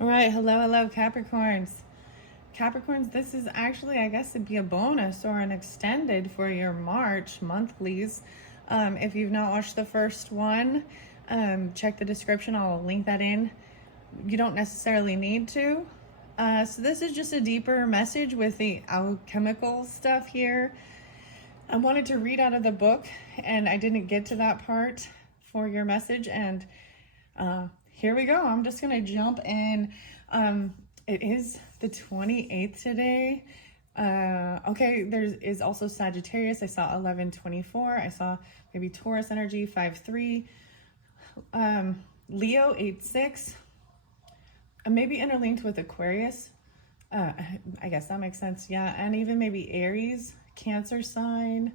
All right, hello, Capricorns. Capricorns, this is actually, I guess it'd be a bonus or an extended for your March monthlies. If you've not watched the first one, check the description. I'll link that in. You don't necessarily need to. So this is just a deeper message with the alchemical stuff here. I wanted to read out of the book, and I didn't get to that part for your message, and here we go. I'm just gonna jump in. It is the 28th today. Okay, there is also Sagittarius. I saw 1124. I saw maybe Taurus energy 5-3. Leo 8-6. Maybe interlinked with Aquarius. I guess that makes sense. Yeah, and even maybe Aries, Cancer sign,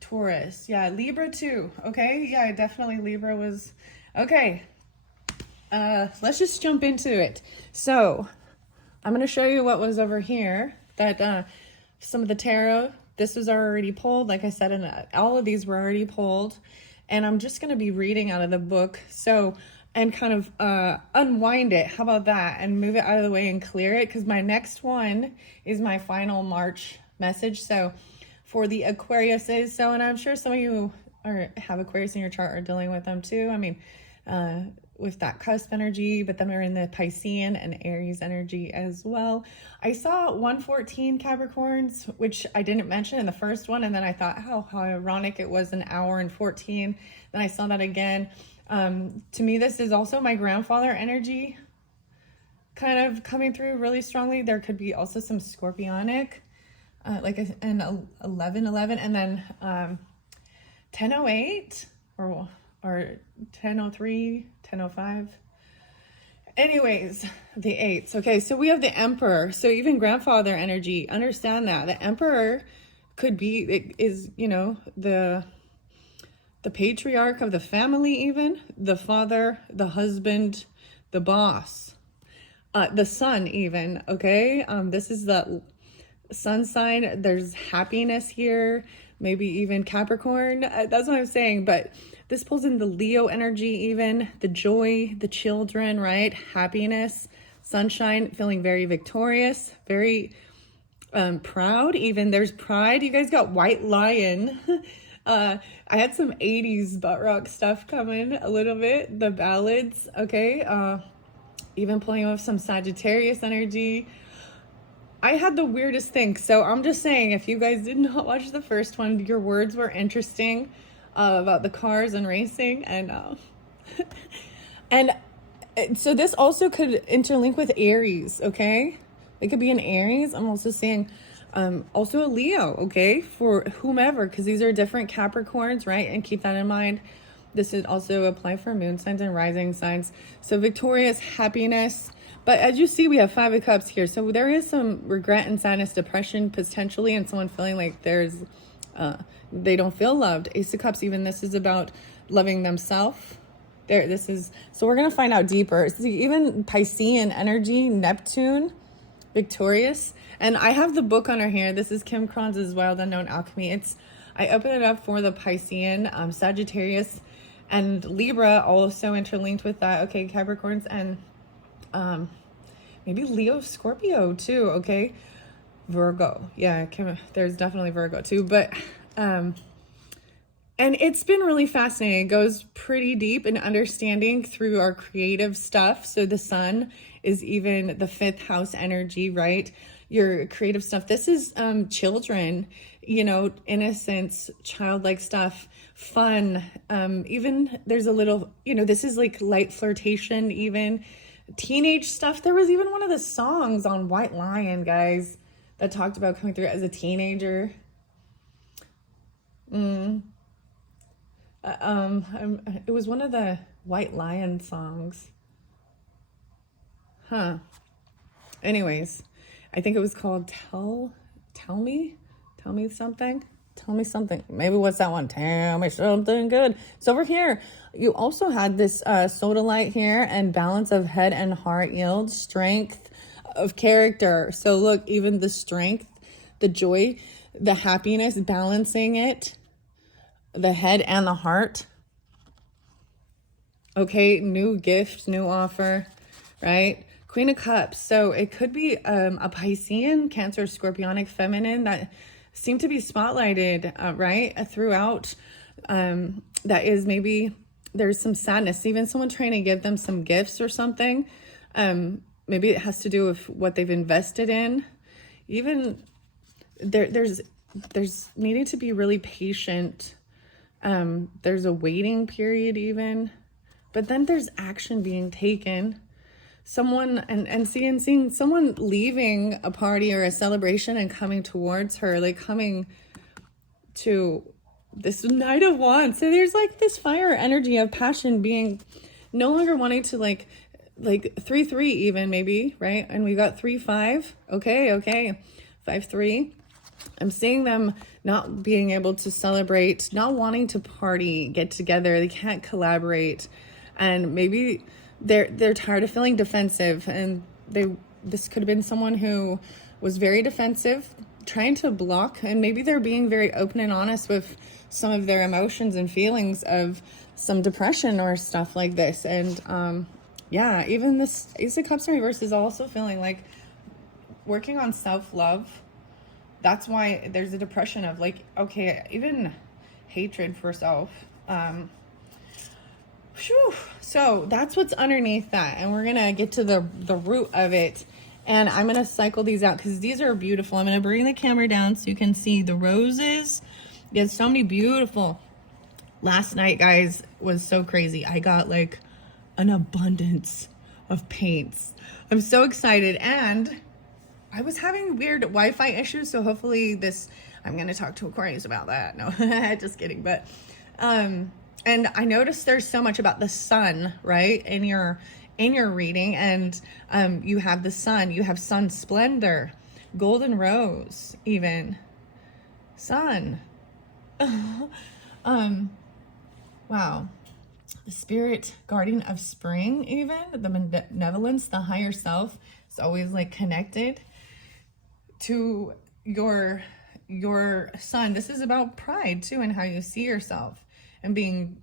Taurus. Yeah, Libra too. Okay, yeah, definitely Libra was okay. Let's just jump into it. So I'm going to show you what was over here, that some of the tarot, this was already pulled. Like I said, and all of these were already pulled, and I'm just going to be reading out of the book. So, and kind of unwind it. How about that? And move it out of the way and clear it, because my next one is my final March message. So for the Aquariuses, so, and I'm sure some of you have Aquarius in your chart are dealing with them too. I mean, with that cusp energy, but then we're in the Piscean and Aries energy as well. I saw 114 Capricorns, which I didn't mention in the first one, and then I thought, how ironic it was an hour and 14. Then I saw that again. To me, this is also my grandfather energy kind of coming through really strongly. There could be also some Scorpionic, like an 1111, and then 1008 or 1003, 1005. Anyways, the eights. Okay, so we have the Emperor. So even grandfather energy, understand that. The Emperor could be, it is, you know, the patriarch of the family, even. The father, the husband, the boss. The sun even, okay? This is the sun sign. There's happiness here. Maybe even Capricorn. That's what I'm saying, but this pulls in the Leo energy, even the joy, the children, right? Happiness, sunshine, feeling very victorious, very proud. Even there's pride. You guys got White Lion. I had some 80s butt rock stuff coming a little bit. The ballads, okay? Even pulling off some Sagittarius energy. I had the weirdest thing. So I'm just saying, if you guys did not watch the first one, your words were interesting. About the cars and racing, and and so this also could interlink with Aries, okay? It could be an Aries. I'm also saying also a Leo, okay, for whomever, because these are different Capricorns, right? And keep that in mind. This would also apply for moon signs and rising signs. So victorious, happiness. But as you see, we have 5 of Cups here. So there is some regret and sadness, depression potentially, and someone feeling like there's they don't feel loved. Ace of Cups, even this is about loving themselves. This is, so we're going to find out deeper. See, even Piscean energy, Neptune, victorious. And I have the book on her here. This is Kim Kronz's Wild Unknown Alchemy. I opened it up for the Piscean, Sagittarius, and Libra also interlinked with that. Okay, Capricorns, and maybe Leo, Scorpio too. Okay, Virgo. Yeah, there's definitely Virgo too. But and it's been really fascinating. It goes pretty deep in understanding through our creative stuff. So the sun is even the 5th house energy, right? Your creative stuff. This is children, you know, innocence, childlike stuff, fun. Even there's a little, you know, this is like light flirtation, even teenage stuff. There was even one of the songs on White Lion, guys, that talked about coming through as a teenager. It was one of the White Lion songs. Anyways, I think it was called Tell Me Something. Tell me something. Maybe what's that one? Tell me something good. So over here, you also had this sodalite here, and balance of head and heart yield, strength of character. So look, even the strength, the joy, the happiness, balancing it, the head and the heart. Okay, new gift, new offer, right? Queen of Cups. So it could be a Piscean, Cancer, Scorpionic, feminine that seem to be spotlighted, right, throughout. That is, maybe there's some sadness, even someone trying to give them some gifts or something. Maybe it has to do with what they've invested in. Even there's needing to be really patient. There's a waiting period even, but then there's action being taken. Someone and seeing someone leaving a party or a celebration and coming towards her, like coming to this Knight of Wands. So there's like this fire energy of passion, being no longer wanting to like 3-3 even, maybe, right? And we got 3-5. Okay. 5-3. I'm seeing them not being able to celebrate, not wanting to party, get together. They can't collaborate, and maybe they're tired of feeling defensive. And this could have been someone who was very defensive, trying to block, and maybe they're being very open and honest with some of their emotions and feelings of some depression or stuff like this. And yeah, even this Ace of Cups in reverse is also feeling like working on self-love. That's why there's a depression of like, okay, even hatred for self. So that's what's underneath that. And we're going to get to the root of it. And I'm going to cycle these out because these are beautiful. I'm going to bring the camera down so you can see the roses. There's so many beautiful. Last night, guys, was so crazy. I got like an abundance of paints. I'm so excited. And I was having weird Wi-Fi issues. So hopefully I'm going to talk to Aquarius about that. No, just kidding. But, and I noticed there's so much about the sun, right? In your reading, and you have the sun, you have sun splendor, golden rose, even sun. Wow. The spirit guardian of spring, even the benevolence, the higher self is always like connected to your sun. This is about pride too, and how you see yourself, and being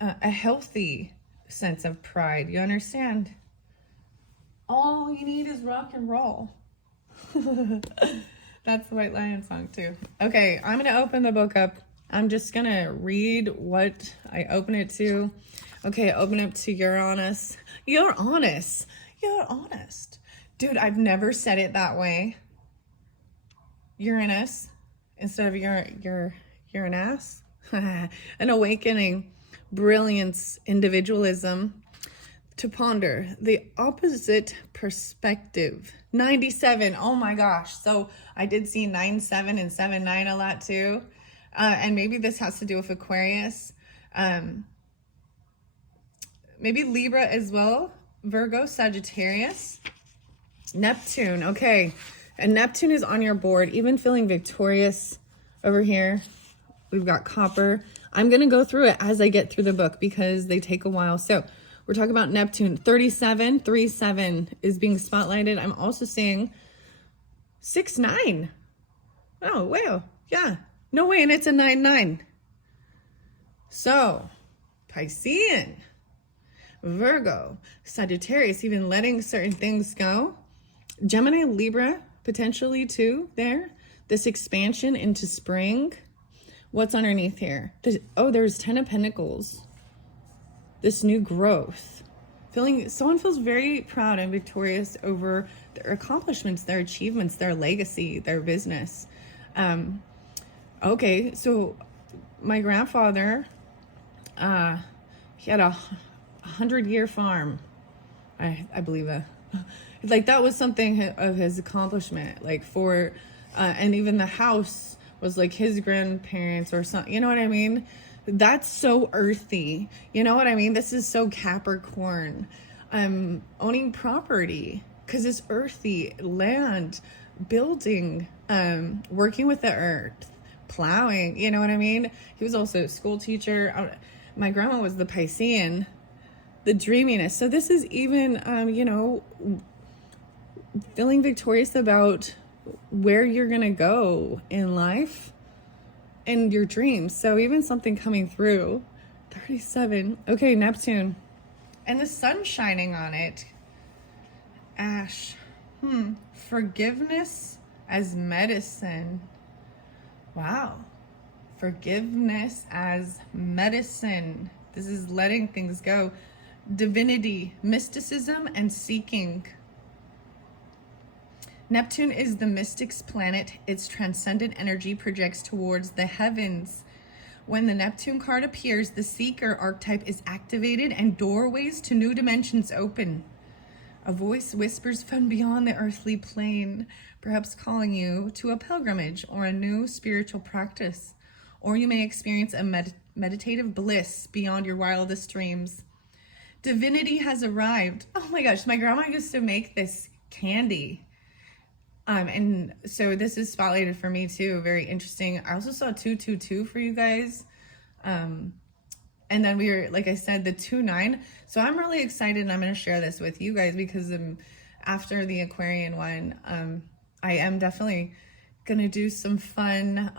a healthy sense of pride. You understand? All you need is rock and roll. That's the White Lion song too. Okay, I'm gonna open the book up. I'm just gonna read what I open it to. Okay, open up to Uranus. You're honest. You're honest. Dude, I've never said it that way. Uranus instead of Uranus. An awakening, brilliance, individualism. To ponder the opposite perspective. 97. Oh my gosh. So I did see 9-7 and 7-9 a lot too. And maybe this has to do with Aquarius. Maybe Libra as well. Virgo, Sagittarius, Neptune. Okay. And Neptune is on your board, even feeling victorious over here. We've got copper. I'm going to go through it as I get through the book because they take a while. So we're talking about Neptune. 37 is being spotlighted. I'm also seeing 6-9. Oh, wow. Yeah. No way. And it's a 9-9. So Piscean, Virgo, Sagittarius, even letting certain things go. Gemini, Libra, potentially too there. This expansion into spring. What's underneath here? There's 10 of Pentacles. This new growth. Someone feels very proud and victorious over their accomplishments, their achievements, their legacy, their business. Okay, so my grandfather, he had a 100-year farm. I believe that. Like that was something of his accomplishment. Like and even the house was like his grandparents or something. You know what I mean? That's so earthy. You know what I mean? This is so Capricorn. Owning property because it's earthy. Land, building, working with the earth, plowing. You know what I mean? He was also a school teacher. My grandma was the Piscean, the dreaminess. So this is even, feeling victorious about where you're going to go in life and your dreams. So even something coming through. 37. Okay, Neptune. And the sun shining on it. Ash. Forgiveness as medicine. Wow. Forgiveness as medicine. This is letting things go. Divinity, mysticism, and seeking. Neptune is the mystic's planet. Its transcendent energy projects towards the heavens. When the Neptune card appears, the seeker archetype is activated and doorways to new dimensions open. A voice whispers from beyond the earthly plane, perhaps calling you to a pilgrimage or a new spiritual practice. Or you may experience a meditative bliss beyond your wildest dreams. Divinity has arrived. Oh my gosh, my grandma used to make this candy. And so this is spotlighted for me too. Very interesting. I also saw 222 for you guys. And then we were, like I said, the 29. So I'm really excited, and I'm going to share this with you guys because after the Aquarian one, I am definitely going to do some fun,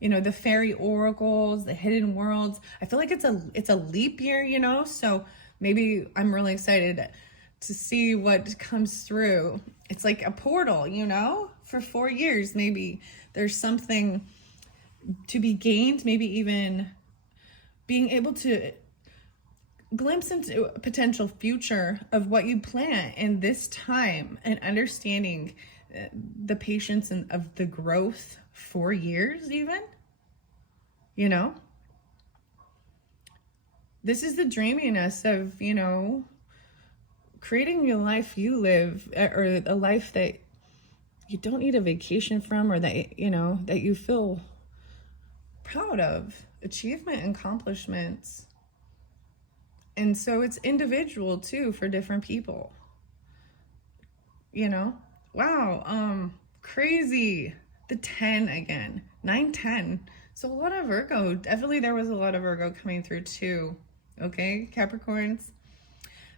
the fairy oracles, the hidden worlds. I feel like it's a leap year, so maybe I'm really excited to see what comes through. It's like a portal, for 4 years. Maybe there's something to be gained, maybe even being able to glimpse into a potential future of what you plan in this time, and understanding the patience and of the growth 4 years even, this is the dreaminess of, creating the life you live, or a life that you don't need a vacation from, or that, that you feel proud of, achievement and accomplishments. And so it's individual too for different people, wow. Crazy. The 10 again, 9-10. So a lot of Virgo. Definitely there was a lot of Virgo coming through too. Okay, Capricorns.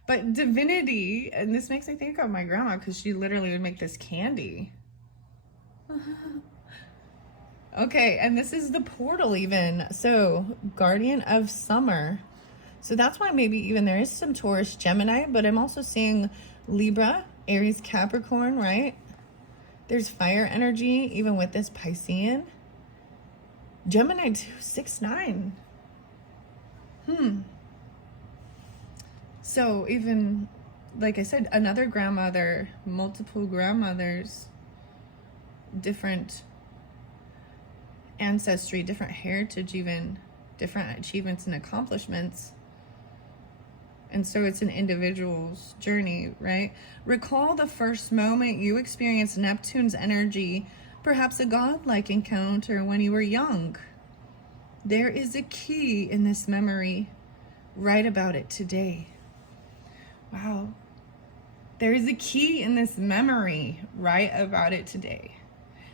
But divinity, and this makes me think of my grandma, because she literally would make this candy. Okay, and this is the portal even. So, guardian of summer. So that's why maybe even there is some Taurus, Gemini, but I'm also seeing Libra, Aries, Capricorn, right? There's fire energy, even with this Piscean. Gemini 2, 6, 9. So even, like I said, another grandmother, multiple grandmothers, different ancestry, different heritage, even different achievements and accomplishments. And so it's an individual's journey, right? Recall the first moment you experienced Neptune's energy, perhaps a godlike encounter when you were young. There is a key in this memory. Write about it today. Wow. There is a key in this memory. Write about it today.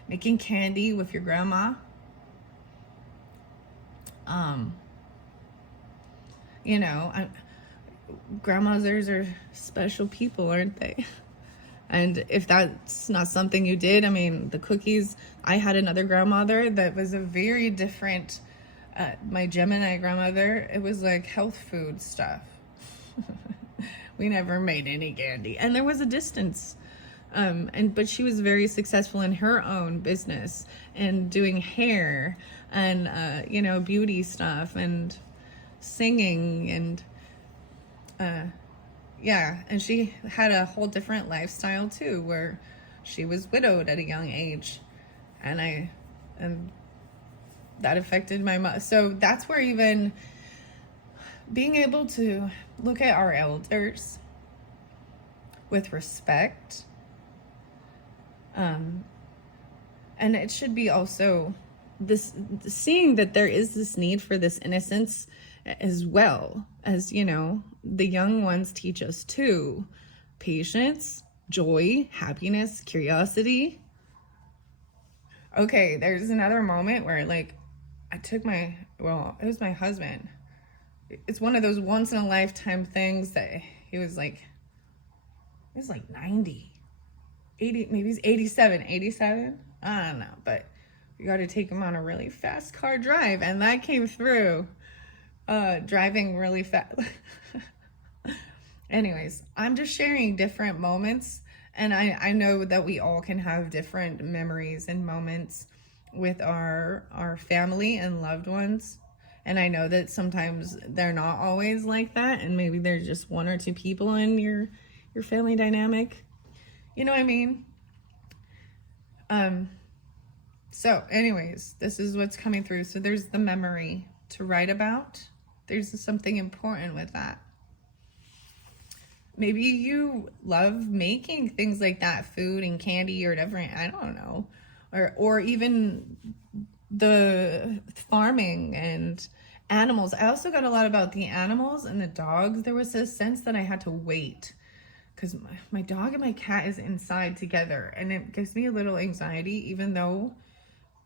Making candy with your grandma. Grandmothers are special people, aren't they? And if that's not something you did, the cookies, I had another grandmother that was a very different, my Gemini grandmother, it was like health food stuff. We never made any candy, and there was a distance. But she was very successful in her own business and doing hair and, beauty stuff and singing and, and she had a whole different lifestyle too, where she was widowed at a young age, and that affected my mom. So that's where even being able to look at our elders with respect, and it should be also this, seeing that there is this need for this innocence, as well as, the young ones teach us too. Patience, joy, happiness, curiosity. Okay, there's another moment where, I took it was my husband. It's one of those once in a lifetime things that he was like 90, 80, maybe he's 87. I don't know, but you got to take him on a really fast car drive, and that came through. Driving really fast. Anyways, I'm just sharing different moments, and I know that we all can have different memories and moments with our family and loved ones. And I know that sometimes they're not always like that, and maybe there's just one or two people in your family dynamic. You know what I mean? So anyways, this is what's coming through. So there's the memory to write about. There's something important with that. Maybe you love making things like that, food and candy or different, I don't know. Or even the farming and animals. I also got a lot about the animals and the dogs. There was a sense that I had to wait because my dog and my cat is inside together, and it gives me a little anxiety, even though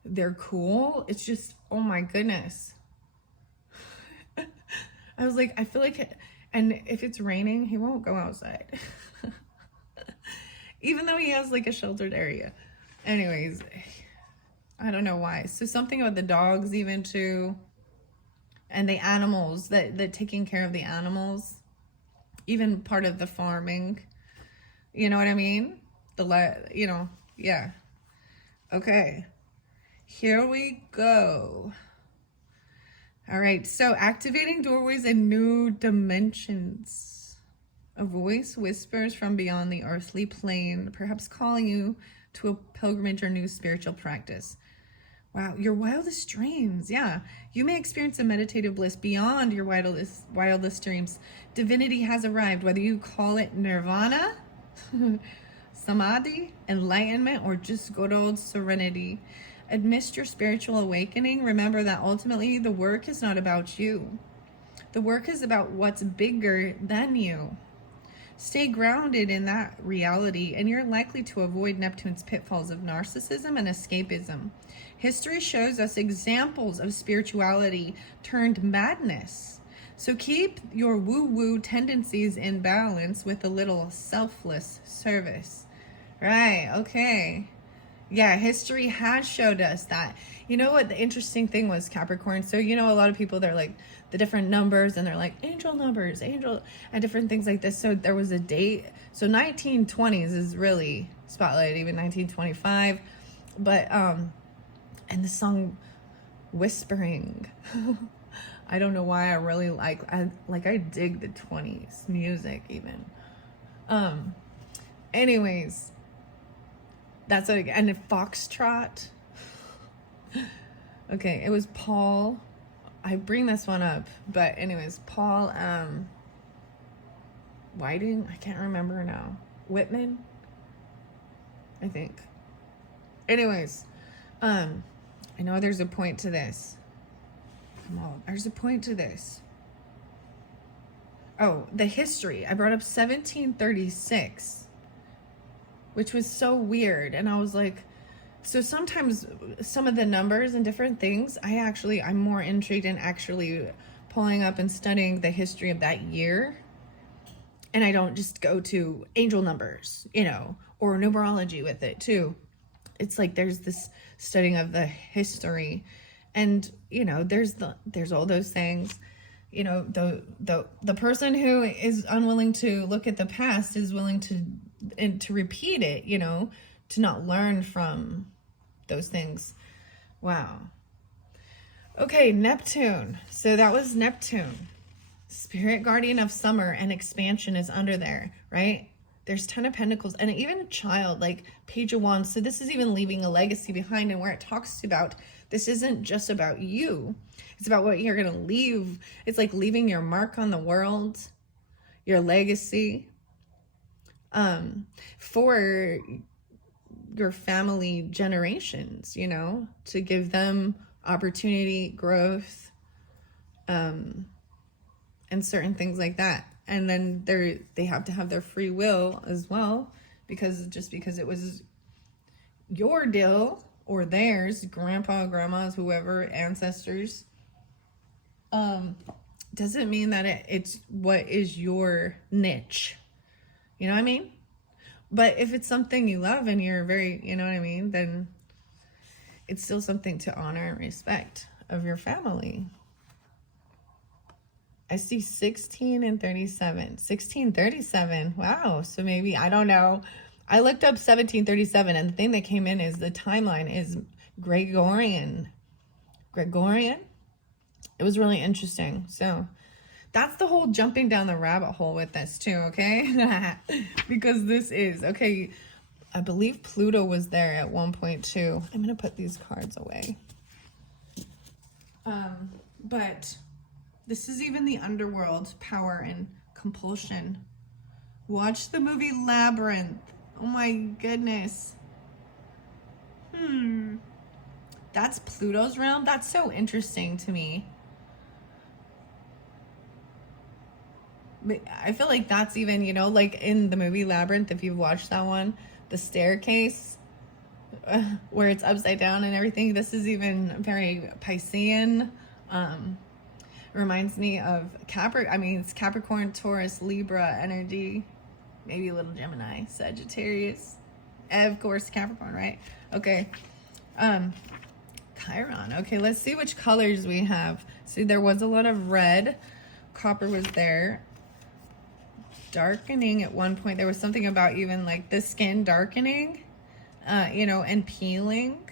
they're cool. It's just, oh my goodness. I was like, I feel like, and if it's raining, he won't go outside. Even though he has like a sheltered area. Anyways, I don't know why. So something about the dogs even too, and the animals, that taking care of the animals, even part of the farming. You know what I mean? Yeah. Okay. Here we go. All right, so activating doorways and new dimensions. A voice whispers from beyond the earthly plane, perhaps calling you to a pilgrimage or new spiritual practice. Wow, your wildest dreams. Yeah, you may experience a meditative bliss beyond your wildest dreams. Divinity has arrived, whether you call it nirvana, samadhi, enlightenment, or just good old serenity. Amidst your spiritual awakening, remember that ultimately the work is not about you. The work is about what's bigger than you. Stay grounded in that reality, and you're likely to avoid Neptune's pitfalls of narcissism and escapism. History shows us examples of spirituality turned madness. So keep your woo-woo tendencies in balance with a little selfless service. Right, okay. Yeah, history has showed us that. You know what the interesting thing was, Capricorn? So, a lot of people, they're like the different numbers, and they're like angel numbers, angel, and different things like this. So there was a date. So 1920s is really spotlighted, even 1925. But, and the song Whispering. I don't know why I really I dig the 20s music even. Anyways, that's what, and Foxtrot. Okay, it was Paul. I bring this one up, but anyways, Paul Whiting. I can't remember now. Whitman, I think. Anyways, I know there's a point to this. Come on, there's a point to this. Oh, the history. I brought up 1736. Which was so weird. And I was like, so sometimes some of the numbers and different things, I'm more intrigued in actually pulling up and studying the history of that year. And I don't just go to angel numbers, or numerology with it too. It's like there's this studying of the history, and there's all those things. The person who is unwilling to look at the past is willing to repeat it, to not learn from those things. Wow. Okay, Neptune. So that was Neptune. Spirit guardian of summer and expansion is under there, right? There's 10 of Pentacles, and even a child, like Page of Wands. So this is even leaving a legacy behind, and where it talks about, this isn't just about you. It's about what you're going to leave. It's like leaving your mark on the world, your legacy, for your family generations, to give them opportunity, growth, and certain things like that. And then they have to have their free will as well, because it was your deal or theirs, grandpa, grandmas, whoever, ancestors, doesn't mean that it's what is your niche. You know what I mean? But if it's something you love and you're very, then it's still something to honor and respect of your family. I see 16 and 37. 1637. Wow. So maybe, I don't know. I looked up 1737, and the thing that came in is the timeline is Gregorian. Gregorian? It was really interesting. So that's the whole jumping down the rabbit hole with this too, okay? Because this is, okay, I believe Pluto was there at one point too. I'm going to put these cards away. But this is even the underworld, power and compulsion. Watch the movie Labyrinth. Oh my goodness. That's Pluto's realm. That's so interesting to me. I feel like that's even, you know, like in the movie Labyrinth, if you've watched that one, the staircase where it's upside down and everything. This is even very Piscean. Reminds me of it's Capricorn, Taurus, Libra energy. Maybe a little Gemini, Sagittarius. And of course, Capricorn, right? Okay. Chiron. Okay, let's see which colors we have. See, there was a lot of red. Copper was there. Darkening at one point. There was something about even like the skin darkening, you know, and peeling.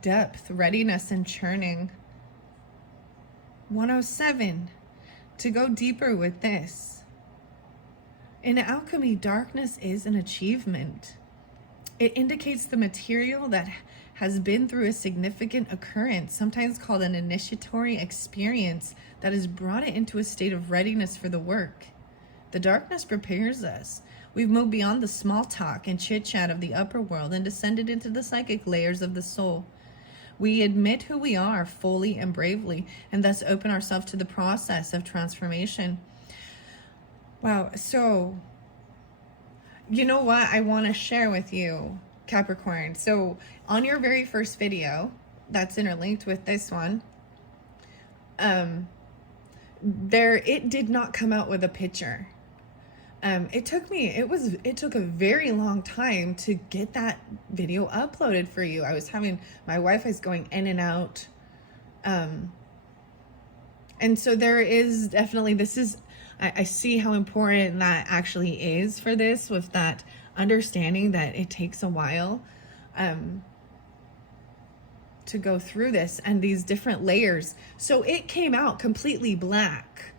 Depth, readiness, and churning. 107. To go deeper with this. In alchemy, darkness is an achievement. It indicates the material that has been through a significant occurrence, sometimes called an initiatory experience, that has brought it into a state of readiness for the work. The darkness prepares us. We've moved beyond the small talk and chit-chat of the upper world and descended into the psychic layers of the soul. We admit who we are fully and bravely, and thus open ourselves to the process of transformation. Wow, so, you know what I want to share with you, Capricorn? So, on your very first video, that's interlinked with this one, it did not come out with a picture. It took a very long time to get that video uploaded for you. My Wi-Fi is going in and out. And so there is definitely, I see how important that actually is for this, with that understanding that it takes a while, to go through this and these different layers. So it came out completely black.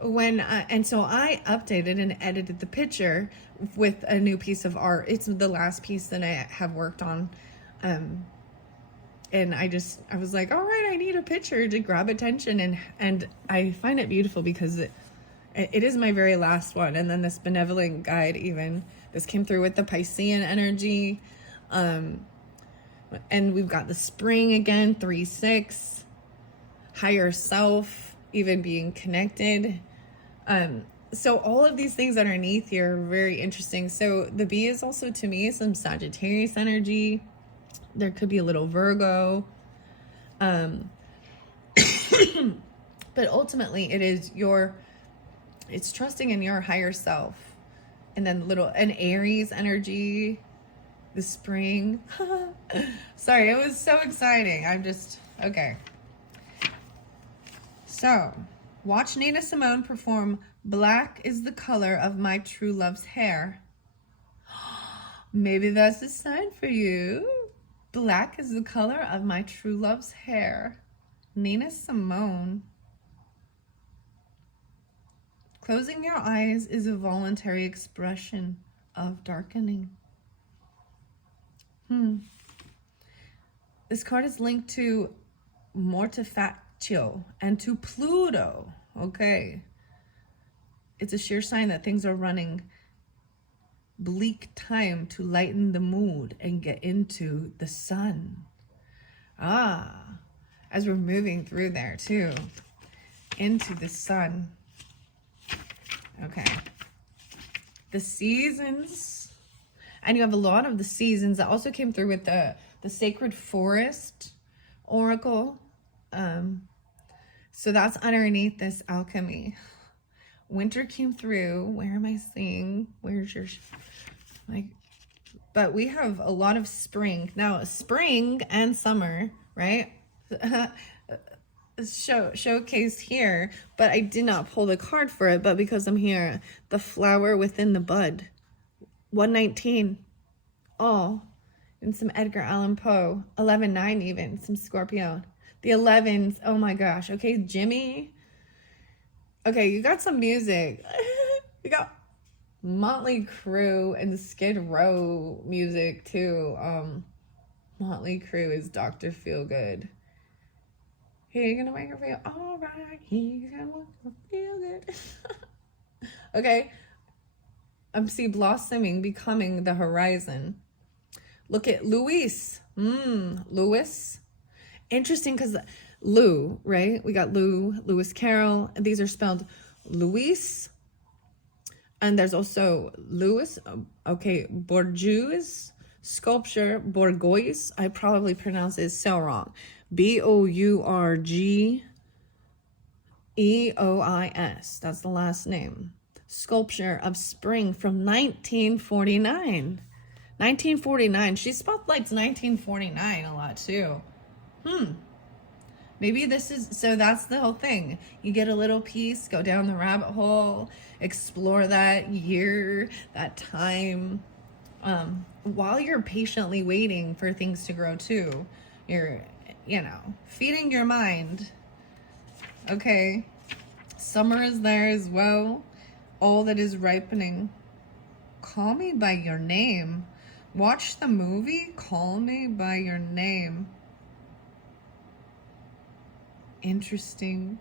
And so I updated and edited the picture with a new piece of art. It's the last piece that I have worked on. And I was like, all right, I need a picture to grab attention. And I find it beautiful because it is my very last one. And then this benevolent guide, this came through with the Piscean energy. And we've got the spring again, 3-6, higher self, even being connected. So all of these things underneath here are very interesting. So the bee is also, to me, some Sagittarius energy. There could be a little Virgo. But ultimately it's trusting in your higher self. And then an Aries energy, the spring. Sorry, it was so exciting. Okay. So, watch Nina Simone perform Black is the Color of My True Love's Hair. Maybe that's a sign for you. Black is the color of my true love's hair. Nina Simone. Closing your eyes is a voluntary expression of darkening. This card is linked to Mortifatio and to Pluto. Okay. It's a sure sign that things are running bleak time to lighten the mood and get into the sun. As we're moving through there too, into the sun. Okay. The seasons. And you have a lot of the seasons that also came through with the Sacred Forest Oracle. So that's underneath this alchemy. Winter came through. Where am I seeing? Where's your... But we have a lot of spring. Now, spring and summer, right? showcased here, but I did not pull the card for it, but because I'm here, the flower within the bud. 119. Oh, and some Edgar Allan Poe. 11-9 even, some Scorpio. The 11s, oh my gosh. Okay, Jimmy. Okay, you got some music. You got Motley Crue and Skid Row music too. Motley Crue is Dr. Feelgood. He's gonna make her feel alright. He's gonna make her feel good. Okay. I'm see blossoming, becoming the horizon. Look at Luis. Lewis. Interesting because Lou, right? We got Lewis Carroll. And these are spelled Luis. And there's also Lewis. Okay, Bourgeois. Sculpture, Bourgeois. I probably pronounced it so wrong. Bourgeois. That's the last name. Sculpture of Spring from 1949. 1949. She spotlights 1949 a lot too. Maybe this is, so that's the whole thing. You get a little piece, go down the rabbit hole, explore that year, that time. While you're patiently waiting for things to grow too, you're, feeding your mind. Okay. Summer is there as well. All that is ripening. Call Me by Your Name. Watch the movie Call Me by Your Name. Interesting.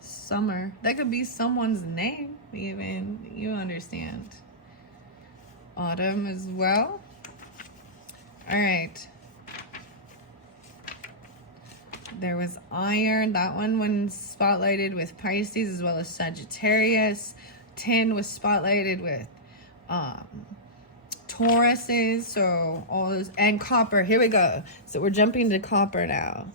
Summer. That could be someone's name, even. You understand. Autumn as well. All right. There was iron. That one was spotlighted with Pisces as well as Sagittarius. Tin was spotlighted with Tauruses. So all those, and copper. Here we go. So we're jumping to copper now.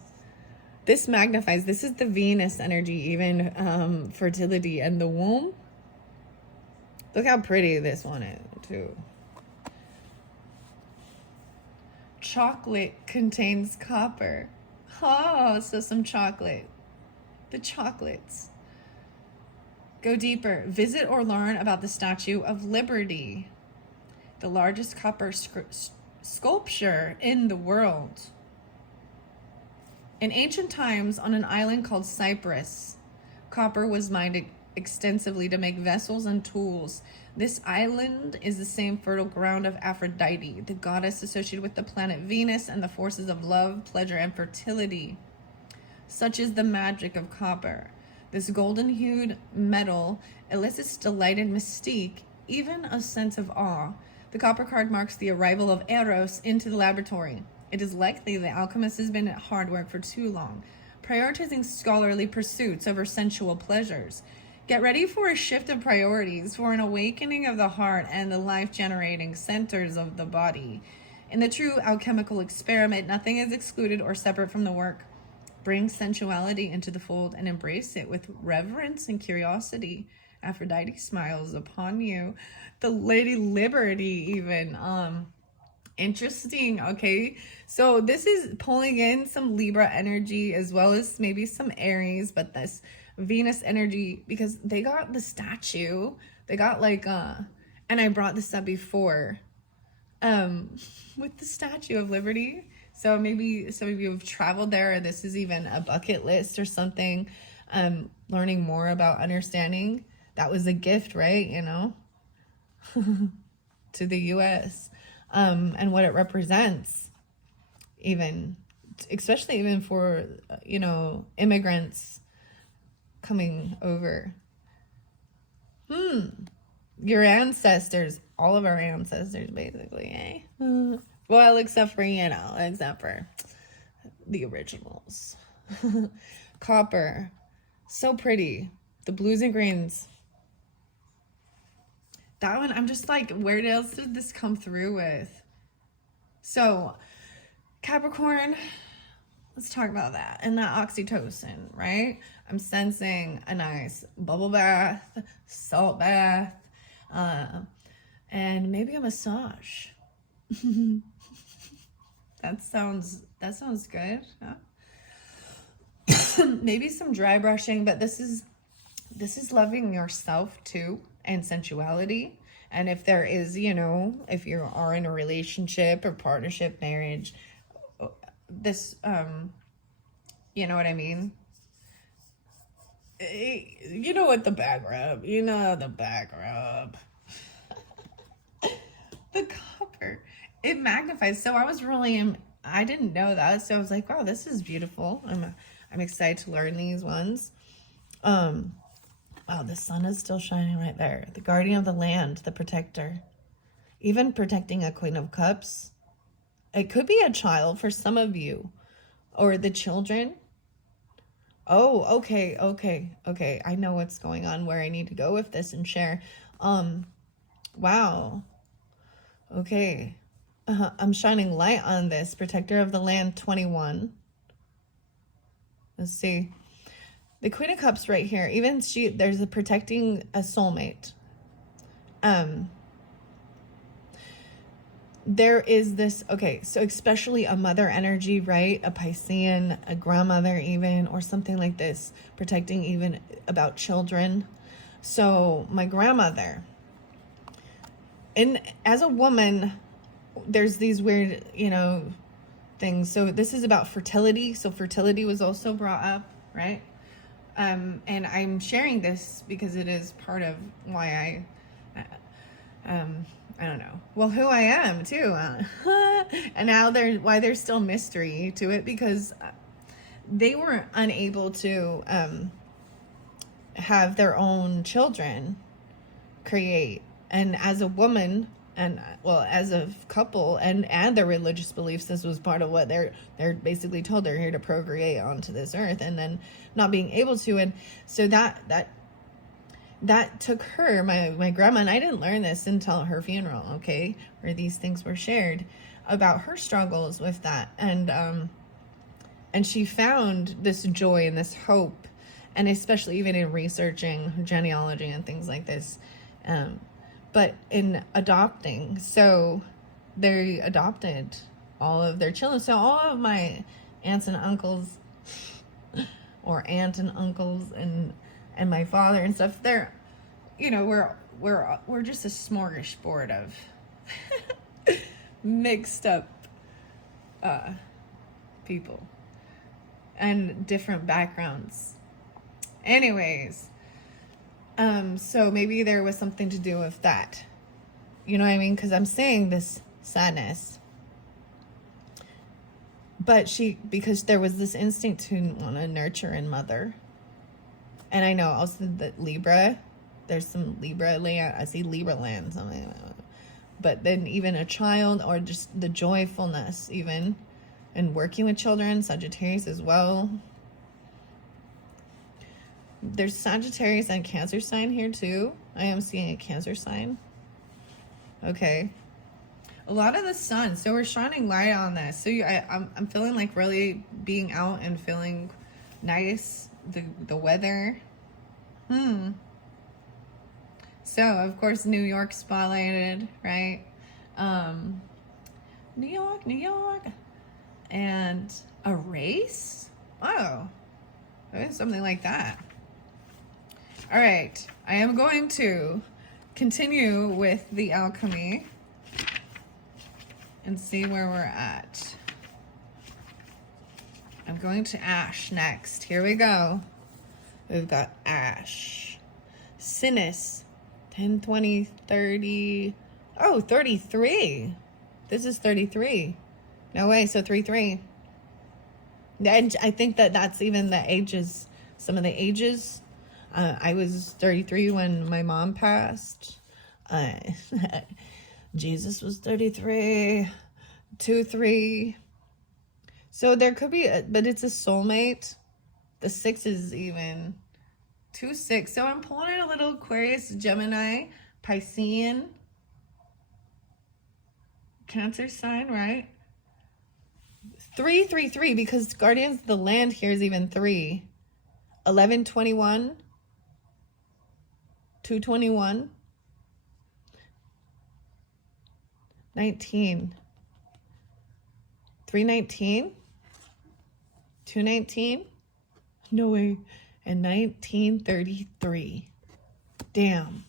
This magnifies. This is the Venus energy, even fertility and the womb. Look how pretty this one is too. Chocolate contains copper. Oh, so some chocolate. The chocolates. Go deeper. Visit or learn about the Statue of Liberty, the largest copper sculpture in the world. In ancient times, on an island called Cyprus, copper was mined extensively to make vessels and tools. This island is the same fertile ground of Aphrodite, the goddess associated with the planet Venus and the forces of love, pleasure, and fertility. Such is the magic of copper. This golden-hued metal elicits delight and mystique, even a sense of awe. The copper card marks the arrival of Eros into the laboratory. It is likely the alchemist has been at hard work for too long, prioritizing scholarly pursuits over sensual pleasures. Get ready for a shift of priorities, for an awakening of the heart and the life-generating centers of the body. In the true alchemical experiment, nothing is excluded or separate from the work. Bring sensuality into the fold and embrace it with reverence and curiosity. Aphrodite smiles upon you. The Lady Liberty even. Interesting. Okay, so this is pulling in some Libra energy as well as maybe some Aries, but this Venus energy, because they got the statue, they got like and I brought this up before with the Statue of Liberty. So maybe some of you have traveled there, or this is even a bucket list or something. Learning more about understanding that was a gift, right? To the US. And what it represents, even, especially even for, immigrants coming over. Your ancestors, all of our ancestors, basically, eh? Well, except for the originals. Copper, so pretty. The blues and greens. That one, I'm just like, where else did this come through with? So, Capricorn, let's talk about that. And that oxytocin, right? I'm sensing a nice bubble bath, salt bath, and maybe a massage. That sounds good. Huh? Maybe some dry brushing, but this is loving yourself too, and sensuality. And if there is, you know, if you are in a relationship or partnership, marriage, this, you know what I mean? You know what, the back rub, you know, the back rub. The copper, it magnifies. So I was really, I didn't know that. So I was like, wow, this is beautiful. I'm excited to learn these ones. Wow, the sun is still shining right there. The guardian of the land, the protector. Even protecting a Queen of Cups. It could be a child for some of you. Or the children. Oh, okay. I know what's going on, where I need to go with this and share. Wow. Okay. I'm shining light on this. Protector of the land, 21. Let's see. The Queen of Cups right here, even there's a protecting a soulmate. There is this, okay, so especially a mother energy, right? A Piscean, a grandmother even, or something like this, protecting even about children. So my grandmother, and as a woman, there's these weird, you know, things. So this is about fertility. So fertility was also brought up, right? And I'm sharing this because it is part of why I don't know. Well, who I am too. And now why there's still mystery to it, because they were unable to have their own children create. And as a woman, and well, as a couple, and their religious beliefs, this was part of what they're basically told. They're here to procreate onto this earth, and then not being able to. And so that took her, my grandma, and I didn't learn this until her funeral, okay, where these things were shared about her struggles with that. And she found this joy and this hope, and especially even in researching genealogy and things like this, but in adopting. So they adopted all of their children. So all of my aunts and uncles, or aunt and uncles, and my father and stuff, they're, you know, we're just a smorgasbord of mixed up people and different backgrounds. Anyways, so maybe there was something to do with that. You know what I mean? Because I'm saying this sadness. But because there was this instinct to want to nurture and mother. And I know also that Libra, there's some Libra land. I see Libra land, something. But then even a child, or just the joyfulness even, and working with children, Sagittarius as well. There's Sagittarius and Cancer sign here too. I am seeing a Cancer sign. Okay. A lot of the sun. So we're shining light on this. So I'm feeling like really being out and feeling nice. The weather. So of course New York spotlighted, right? New York. And a race? Oh. Something like that. All right, I am going to continue with the alchemy and see where we're at. I'm going to Ash next. Here we go. We've got Ash. Sinus. 10, 20, 30. Oh, 33. This is 33. No way, so 3-3. And I think that's even the ages, some of the ages. I was 33 when my mom passed. Jesus was 33. 2-3. So there could be, but it's a soulmate. The 6 is even 2-6. So I'm pulling in a little Aquarius, Gemini, Piscean, Cancer sign, right? 3-3-3, because Guardians of the Land here is even 3. 11-21. 2-21. 19. 3-19. 2-19. No way. In 1933. Damn.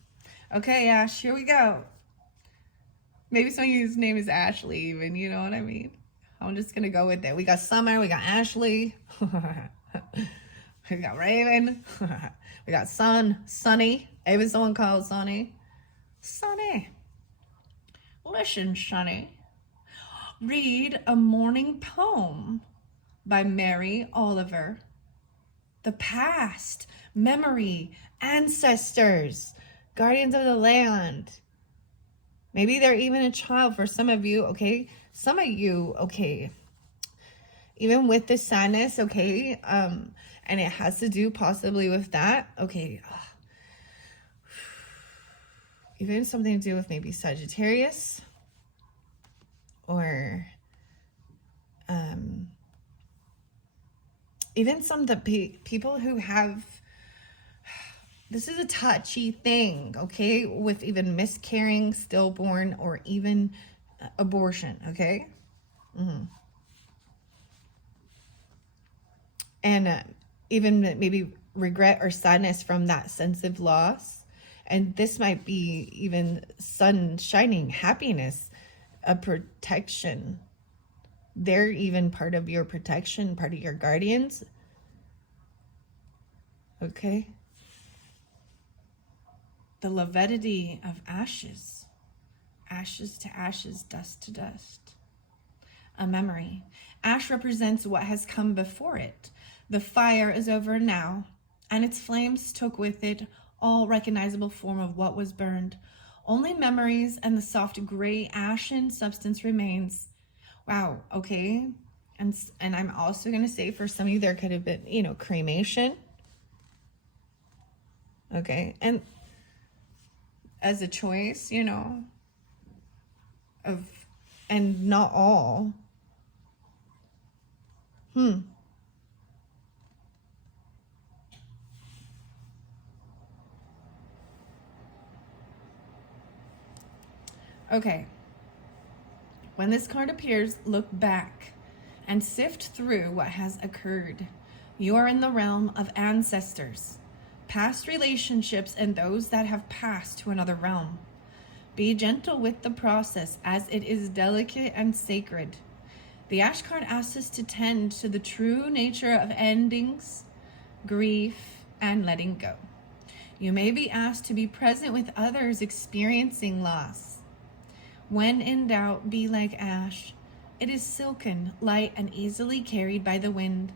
Okay, Ash, here we go. Maybe some of you's name is Ashley even, you know what I mean? I'm just gonna go with it. We got Summer, we got Ashley. We got Raven. We got Sunny. Even someone called Sunny. Sunny. Listen, Sunny. Read a morning poem by Mary Oliver. The past, memory, ancestors, guardians of the land. Maybe they're even a child for some of you, okay? Some of you, okay, even with the sadness, okay, and it has to do possibly with that, okay, even something to do with maybe Sagittarius, or even some of the people who have, this is a touchy thing, okay, with even miscarrying, stillborn, or even abortion, okay? And even maybe regret or sadness from that sense of loss. And this might be even sun shining, happiness, a protection. They're even part of your protection, part of your guardians. Okay? The levity of ashes. Ashes to ashes, dust to dust. A memory. Ash represents what has come before it. The fire is over now, and its flames took with it all recognizable form of what was burned. Only memories and the soft gray ashen substance remains. Wow, okay. And I'm also going to say for some of you there could have been, you know, cremation. Okay. And as a choice, you know, and not all. Okay. When this card appears, look back and sift through what has occurred. You are in the realm of ancestors, past relationships, and those that have passed to another realm. Be gentle with the process, as it is delicate and sacred. The Ash card asks us to tend to the true nature of endings, grief, and letting go. You may be asked to be present with others experiencing loss. When in doubt, be like ash. It is silken, light, and easily carried by the wind.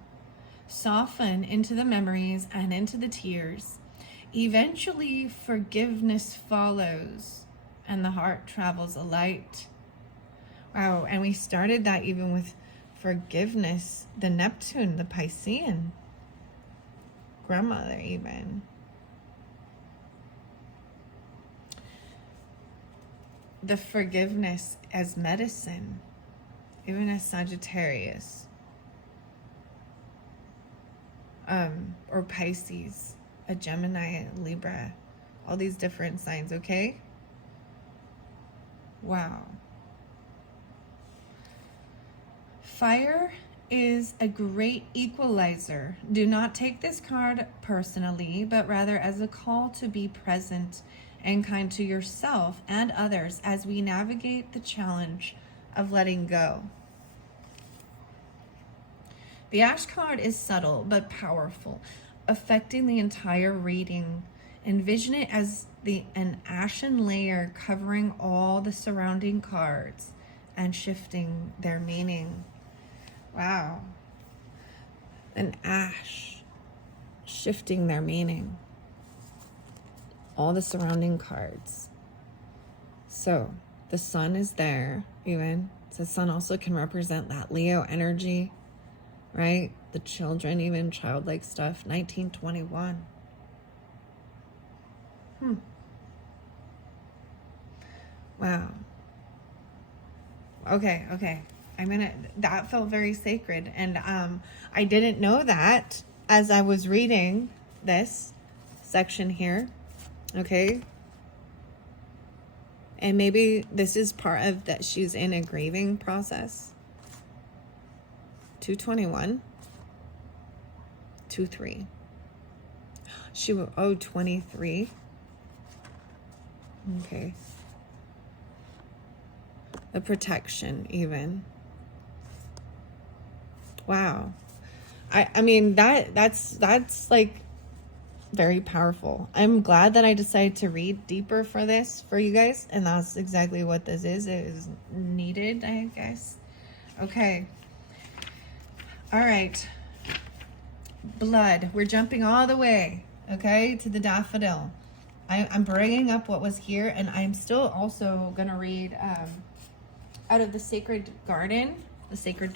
Soften into the memories and into the tears. Eventually, forgiveness follows, and the heart travels alight. Wow, and we started that even with forgiveness. The Neptune, the Piscean. Grandmother even. The forgiveness as medicine, even as Sagittarius, or Pisces, a Gemini, a Libra, all these different signs, okay? Wow. Fire is a great equalizer. Do not take this card personally, but rather as a call to be present and kind to yourself and others as we navigate the challenge of letting go. The Ash card is subtle but powerful, affecting the entire reading. Envision it as an ashen layer covering all the surrounding cards and shifting their meaning. Wow. An ash shifting their meaning. All the surrounding cards. So the sun is there, even. So the sun also can represent that Leo energy, right? The children, even childlike stuff. 1921. Wow. Okay. That felt very sacred. And I didn't know that as I was reading this section here. Okay. And maybe this is part of that she's in a grieving process. 221. 2-3. She was, oh, 23. Okay. The protection even. Wow. I mean, that's like very powerful. I'm glad that I decided to read deeper for this for you guys, and that's exactly what this is. It is needed, I guess. Okay. All right. Blood. We're jumping all the way, okay, to the daffodil. I'm bringing up what was here, and I'm still also going to read out of the sacred garden, the sacred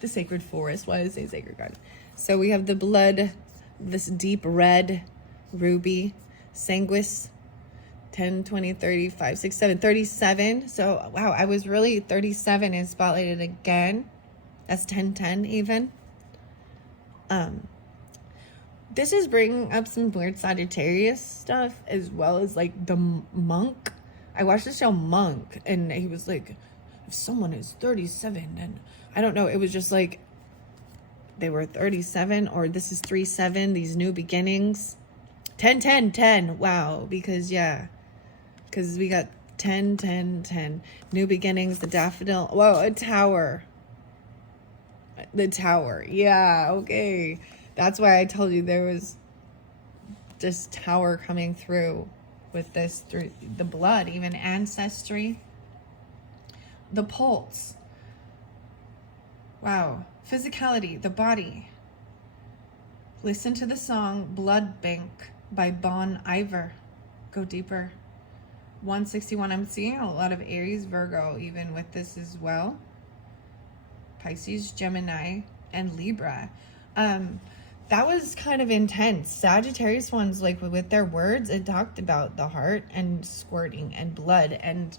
the sacred forest. Why did I say sacred garden? So we have the blood, this deep red ruby, sanguis, 10, 20, 30, 5, 6, 7, 37. So, wow, I was really 37 and spotlighted again. That's 10, 10 even. This is bringing up some weird Sagittarius stuff, as well as like the monk. I watched the show Monk, and he was like, if someone is 37, and I don't know, it was just like they were 37, or this is 3-7, these new beginnings. 10, 10, 10. Wow, because we got 10, 10, 10. New beginnings, the daffodil. Whoa, a tower. The tower. Yeah, okay. That's why I told you there was this tower coming through with this, through the blood, even ancestry. The pulse. Wow. Physicality, the body. Listen to the song Blood Bank by Bon Iver. Go deeper. 161. I'm seeing a lot of Aries, Virgo, even with this as well. Pisces, Gemini, and Libra. That was kind of intense. Sagittarius ones, like with their words, it talked about the heart and squirting and blood. And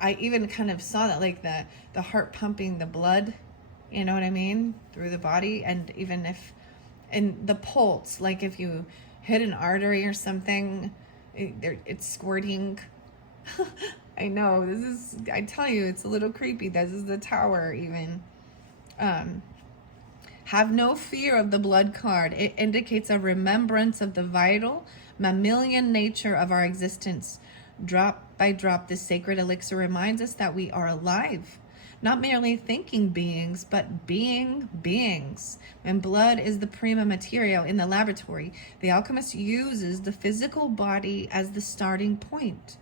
I even kind of saw that, like the heart pumping the blood, you know what I mean, through the body. And even if, and the pulse, like if you hit an artery or something, it's squirting. I know, this is, I tell you, it's a little creepy. This is the tower even. Have no fear of the blood card. It indicates a remembrance of the vital, mammalian nature of our existence. Drop by drop, this sacred elixir reminds us that we are alive, not merely thinking beings, but being beings. And blood is the prima materia in the laboratory. The alchemist uses the physical body as the starting point,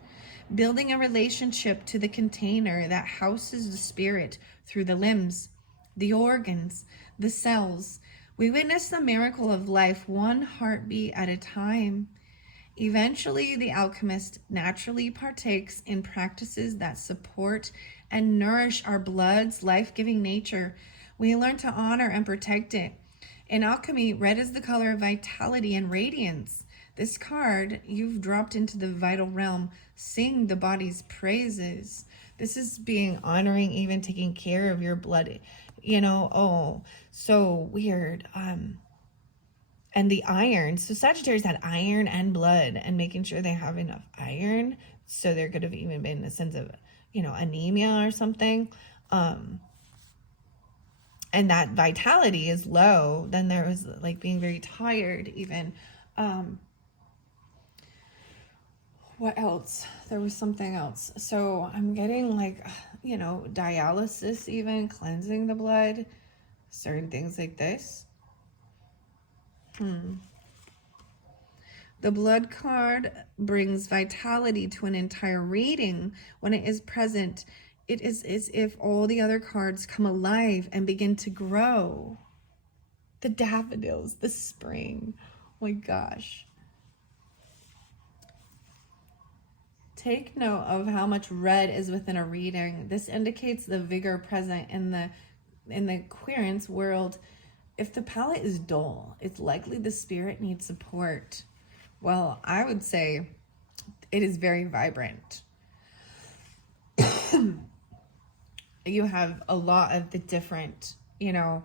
building a relationship to the container that houses the spirit through the limbs, the organs, the cells. We witness the miracle of life one heartbeat at a time. Eventually, the alchemist naturally partakes in practices that support and nourish our blood's life-giving nature. We learn to honor and protect it. In alchemy, red is the color of vitality and radiance. This card, you've dropped into the vital realm. Sing the body's praises. This is being honoring, even taking care of your blood. You know, oh, so weird. And the iron. So Sagittarius had iron and blood, and making sure they have enough iron. So there could have even been a sense of, you know, anemia or something. And that vitality is low. Then there was like being very tired even. What else? There was something else. So I'm getting like, you know, dialysis, even cleansing the blood, certain things like this. The blood card brings vitality to an entire reading. When it is present, it is as if all the other cards come alive and begin to grow. The daffodils, the spring. Oh my gosh. Take note of how much red is within a reading. This indicates the vigor present in the querence world. If the palette is dull, it's likely the spirit needs support. Well, I would say it is very vibrant. You have a lot of the different, you know,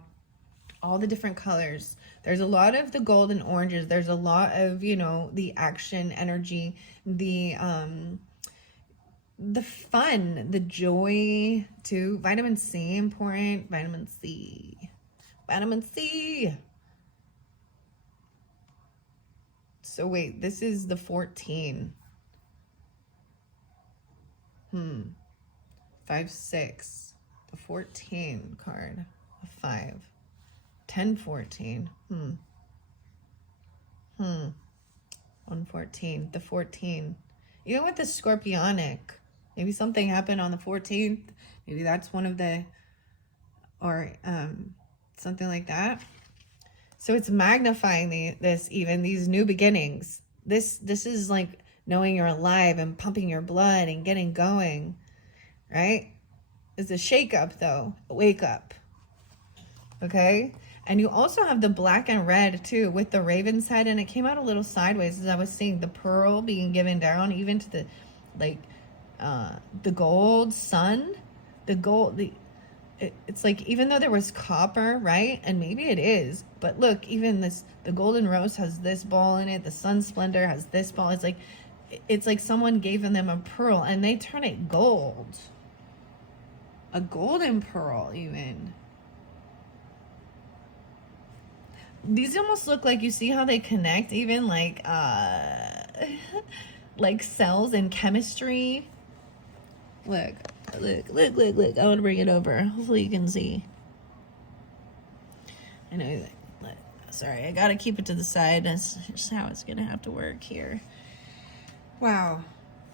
all the different colors. There's a lot of the gold and oranges. There's a lot of, you know, the action energy, the fun, the joy too. Vitamin C, important. Vitamin C. So wait, this is the 14. 5, 6. The 14 card. A 5. 10, 14. 114. The 14. Even with the scorpionic, maybe something happened on the 14th. Maybe that's one of the, or something like that. So it's magnifying these new beginnings. This is like knowing you're alive and pumping your blood and getting going, right? It's a shake up though, a wake up. Okay? And you also have the black and red too with the raven's head, and it came out a little sideways as I was seeing the pearl being given down even to the, like, the gold sun, the gold, it's like, even though there was copper, right? And maybe it is, but look, even this, the golden rose has this ball in it. The sun splendor has this ball. It's like someone gave them a pearl and they turn it gold. A golden pearl even. These almost look like, you see how they connect, even like like cells in chemistry. Look. I want to bring it over. Hopefully you can see. I know. Sorry, I got to keep it to the side. That's just how it's going to have to work here. Wow.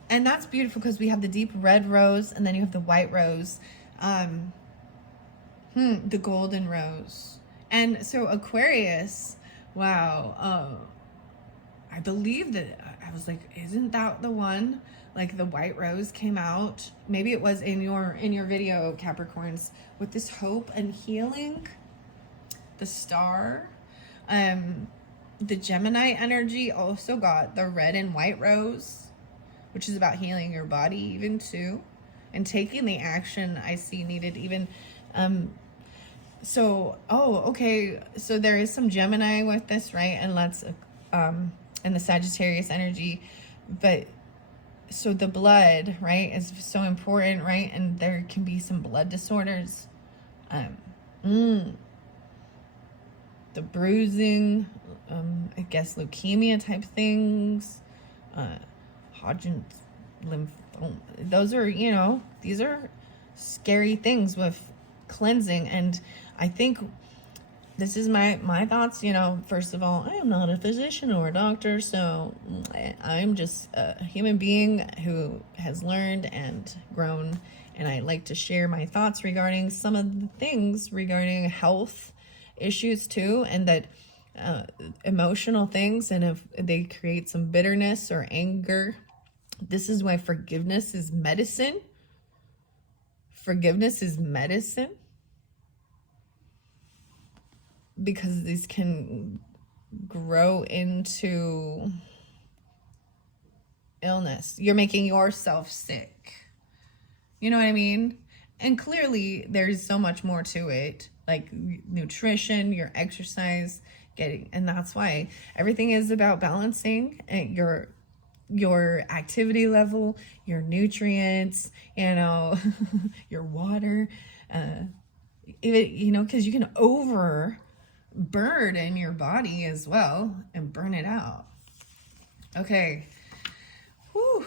And that's beautiful because we have the deep red rose and then you have the white rose. The golden rose. And so Aquarius, wow. I believe that, I was like, isn't that the one? Like the white rose came out. Maybe it was in your video, Capricorns, with this hope and healing. The star. The Gemini energy also got the red and white rose, which is about healing your body even too. And taking the action I see needed even. So, okay. So there is some Gemini with this, right? And let's, and the Sagittarius energy, but so the blood, right, is so important, right? And there can be some blood disorders. The bruising, I guess leukemia type things, Hodgkin's lymphoma. Those are, these are scary things with cleansing. And I think this is my thoughts. First of all, I am not a physician or a doctor, so I'm just a human being who has learned and grown, and I like to share my thoughts regarding some of the things regarding health issues too, and that emotional things, and if they create some bitterness or anger, this is why forgiveness is medicine. Forgiveness is medicine. Because these can grow into illness. You're making yourself sick. You know what I mean? And clearly there's so much more to it, like nutrition, your exercise, and that's why everything is about balancing your activity level, your nutrients, your water, because you can overburden your body as well and burn it out. Okay. Whew.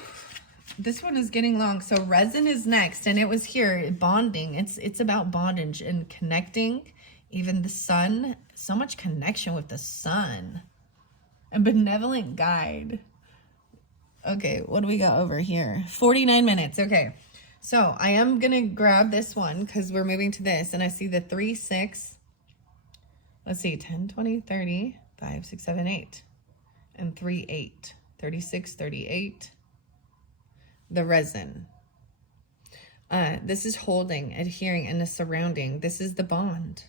This one is getting long. So resin is next, and it was here, bonding. It's about bondage and connecting. Even the sun, so much connection with the sun. A benevolent guide. Okay, what do we got over here? 49 minutes. Okay. So I am going to grab this one because we're moving to this, and I see the 3, 6. Let's see, 10, 20, 30, 5, 6, 7, 8, and 3, 8, 36, 38. The resin. This is holding, adhering, and the surrounding. This is the bond.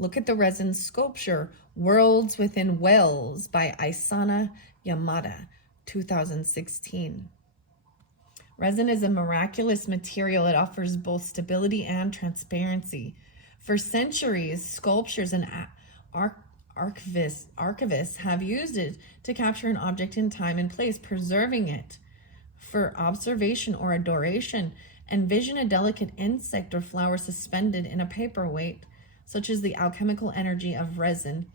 Look at the resin sculpture, Worlds Within Wells by Isana Yamada, 2016. Resin is a miraculous material. It offers both stability and transparency. For centuries, sculptors and archivists have used it to capture an object in time and place, preserving it for observation or adoration. Envision a delicate insect or flower suspended in a paperweight, such as the alchemical energy of resin.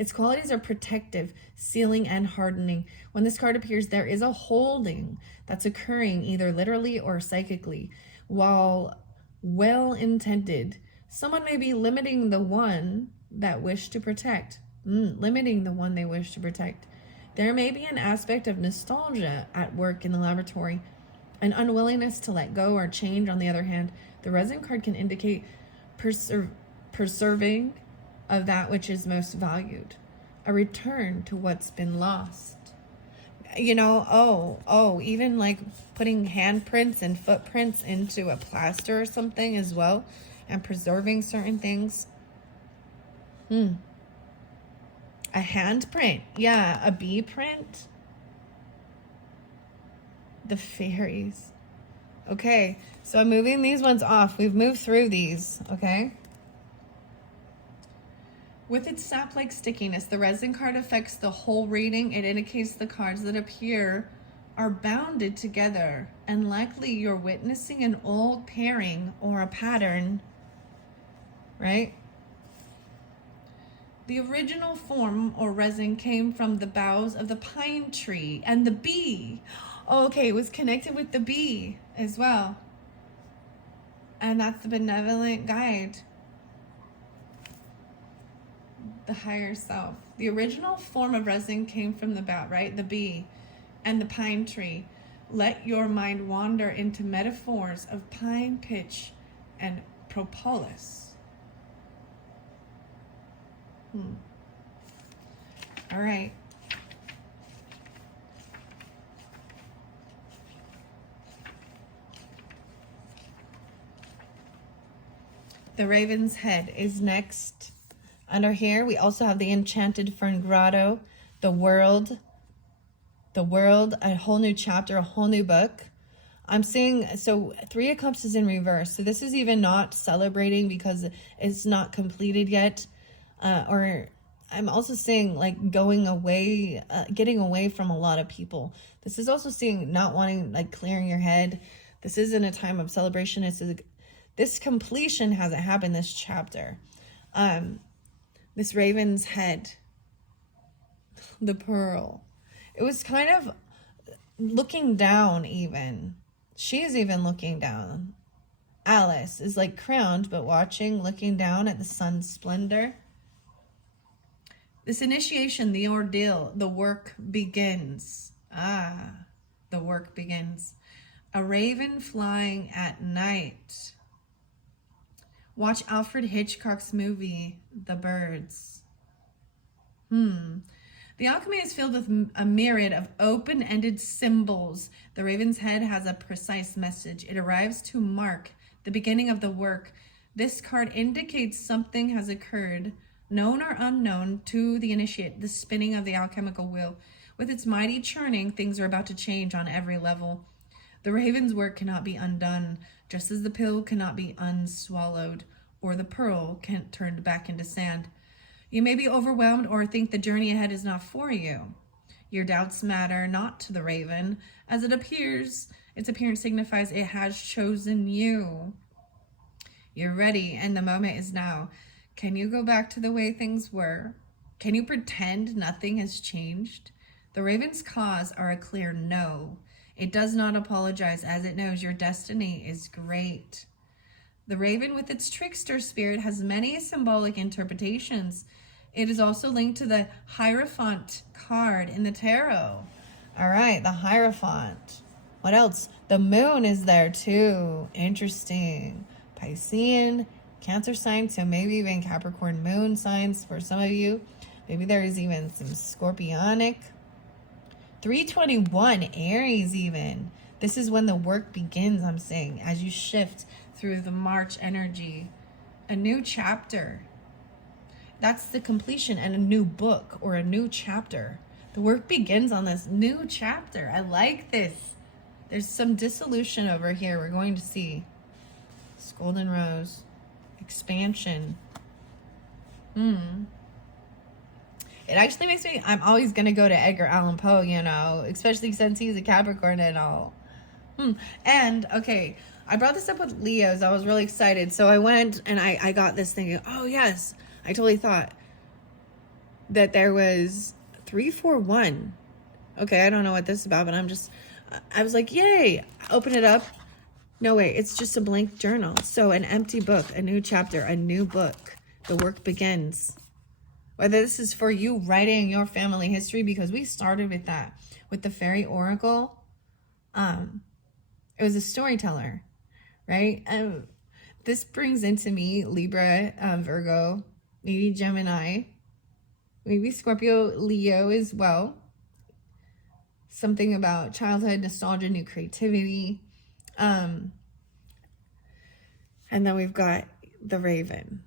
Its qualities are protective, sealing, and hardening. When this card appears, there is a holding that's occurring either literally or psychically. While well intended, someone may be limiting the one that wish to protect. Limiting the one they wish to protect. There may be an aspect of nostalgia at work in the laboratory, an unwillingness to let go or change. On the other hand, the resin card can indicate preserving of that which is most valued, a return to what's been lost. You know, even like putting handprints and footprints into a plaster or something as well, and preserving certain things. A handprint, yeah, a bee print. The fairies. Okay, so I'm moving these ones off. We've moved through these, okay? With its sap-like stickiness, the resin card affects the whole reading. It indicates the cards that appear are bounded together, and likely you're witnessing an old pairing or a pattern, right? The original form or resin came from the boughs of the pine tree and the bee. Oh, okay, it was connected with the bee as well. And that's the benevolent guide. The higher self. The original form of resin came from the bough, right? The bee and the pine tree. Let your mind wander into metaphors of pine, pitch, and propolis. All right. The Raven's Head is next. Under here, we also have the Enchanted Fern Grotto, the world, a whole new chapter, a whole new book. I'm seeing, so Three of Cups is in reverse. So this is even not celebrating because it's not completed yet. Or I'm also seeing like going away, getting away from a lot of people. This is also seeing not wanting, like clearing your head. This isn't a time of celebration. This completion hasn't happened this chapter. This Raven's Head, the pearl. It was kind of looking down even. She's even looking down. Alice is like crowned, but watching, looking down at the sun's splendor. This initiation, the ordeal, the work begins. The work begins. A raven flying at night. Watch Alfred Hitchcock's movie, The Birds. The alchemy is filled with a myriad of open-ended symbols. The Raven's Head has a precise message. It arrives to mark the beginning of the work. This card indicates something has occurred, known or unknown to the initiate, the spinning of the alchemical wheel. With its mighty churning, things are about to change on every level. The Raven's work cannot be undone, just as the pill cannot be unswallowed, or the pearl can't turn back into sand. You may be overwhelmed or think the journey ahead is not for you. Your doubts matter not to the Raven, as it appears, its appearance signifies it has chosen you. You're ready, and the moment is now. Can you go back to the way things were? Can you pretend nothing has changed? The Raven's cause are a clear no. It does not apologize, as it knows your destiny is great. The Raven, with its trickster spirit, has many symbolic interpretations. It is also linked to the Hierophant card in the tarot. All right, the Hierophant. What else? The moon is there too. Interesting. Piscean, Cancer sign, so maybe even Capricorn moon signs for some of you. Maybe there is even some Scorpionic. 321, Aries even. This is when the work begins, I'm saying, as you shift through the March energy. A new chapter. That's the completion, and a new book or a new chapter. The work begins on this new chapter. I like this. There's some dissolution over here we're going to see. This golden rose. Expansion. It actually makes me, I'm always going to go to Edgar Allan Poe, you know, especially since he's a Capricorn and all. And, okay, I brought this up with Leos. I was really excited. So I went and I got this thinking, oh, yes. I totally thought, that there was 341. Okay, I don't know what this is about, but I was like, yay, open it up. No, wait, it's just a blank journal. So an empty book, a new chapter, a new book. The work begins. Whether this is for you writing your family history, because we started with that, with the fairy oracle. It was a storyteller, right? This brings into me Libra, Virgo, maybe Gemini, maybe Scorpio, Leo as well. Something about childhood, nostalgia, new creativity. And then we've got the Raven.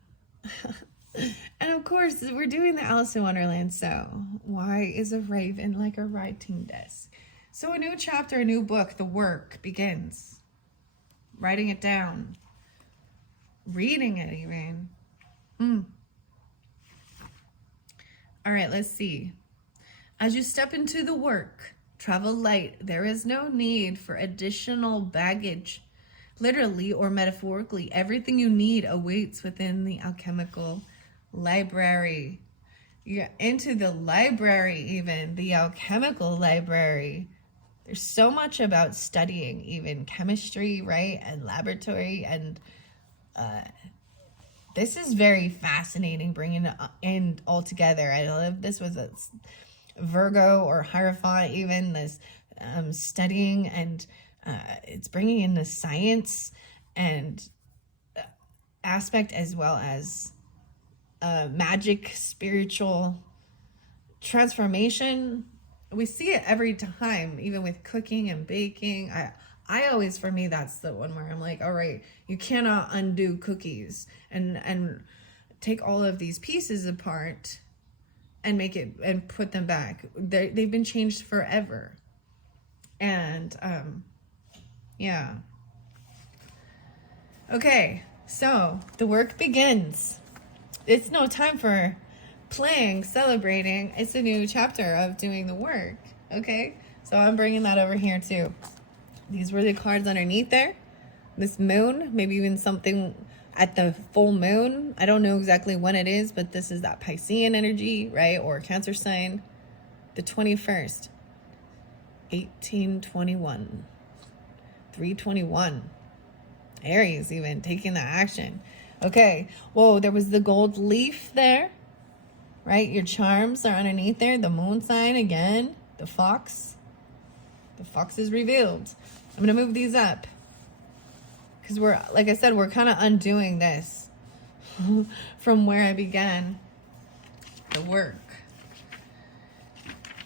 And of course, we're doing the Alice in Wonderland. So why is a raven like a writing desk? So a new chapter, a new book, the work begins. Writing it down. Reading it even. All right, let's see. As you step into the work, travel light. There is no need for additional baggage. Literally or metaphorically, everything you need awaits within the alchemical library. You're into the library, even the alchemical library. There's so much about studying, even chemistry, right? And laboratory. And this is very fascinating, bringing it in all together. I love this was a Virgo or Hierophant, even this studying, and it's bringing in the science and aspect, as well as magic, spiritual transformation. We see it every time, even with cooking and baking. I always, for me, that's the one where I'm like, all right, you cannot undo cookies and take all of these pieces apart and make it and put them back. They've been changed forever. And yeah. Okay, so the work begins. It's no time for playing, celebrating. It's a new chapter of doing the work. Okay, so I'm bringing that over here too. These were the cards underneath there. This moon, maybe even something at the full moon. I don't know exactly when it is, but this is that Piscean energy, right? Or Cancer sign. The 21st, 1821, 321. Aries even taking the action. Okay, whoa, there was the gold leaf there, right? Your charms are underneath there. The moon sign again, the fox. The fox is revealed. I'm going to move these up because we're, like I said, we're kind of undoing this from where I began the work.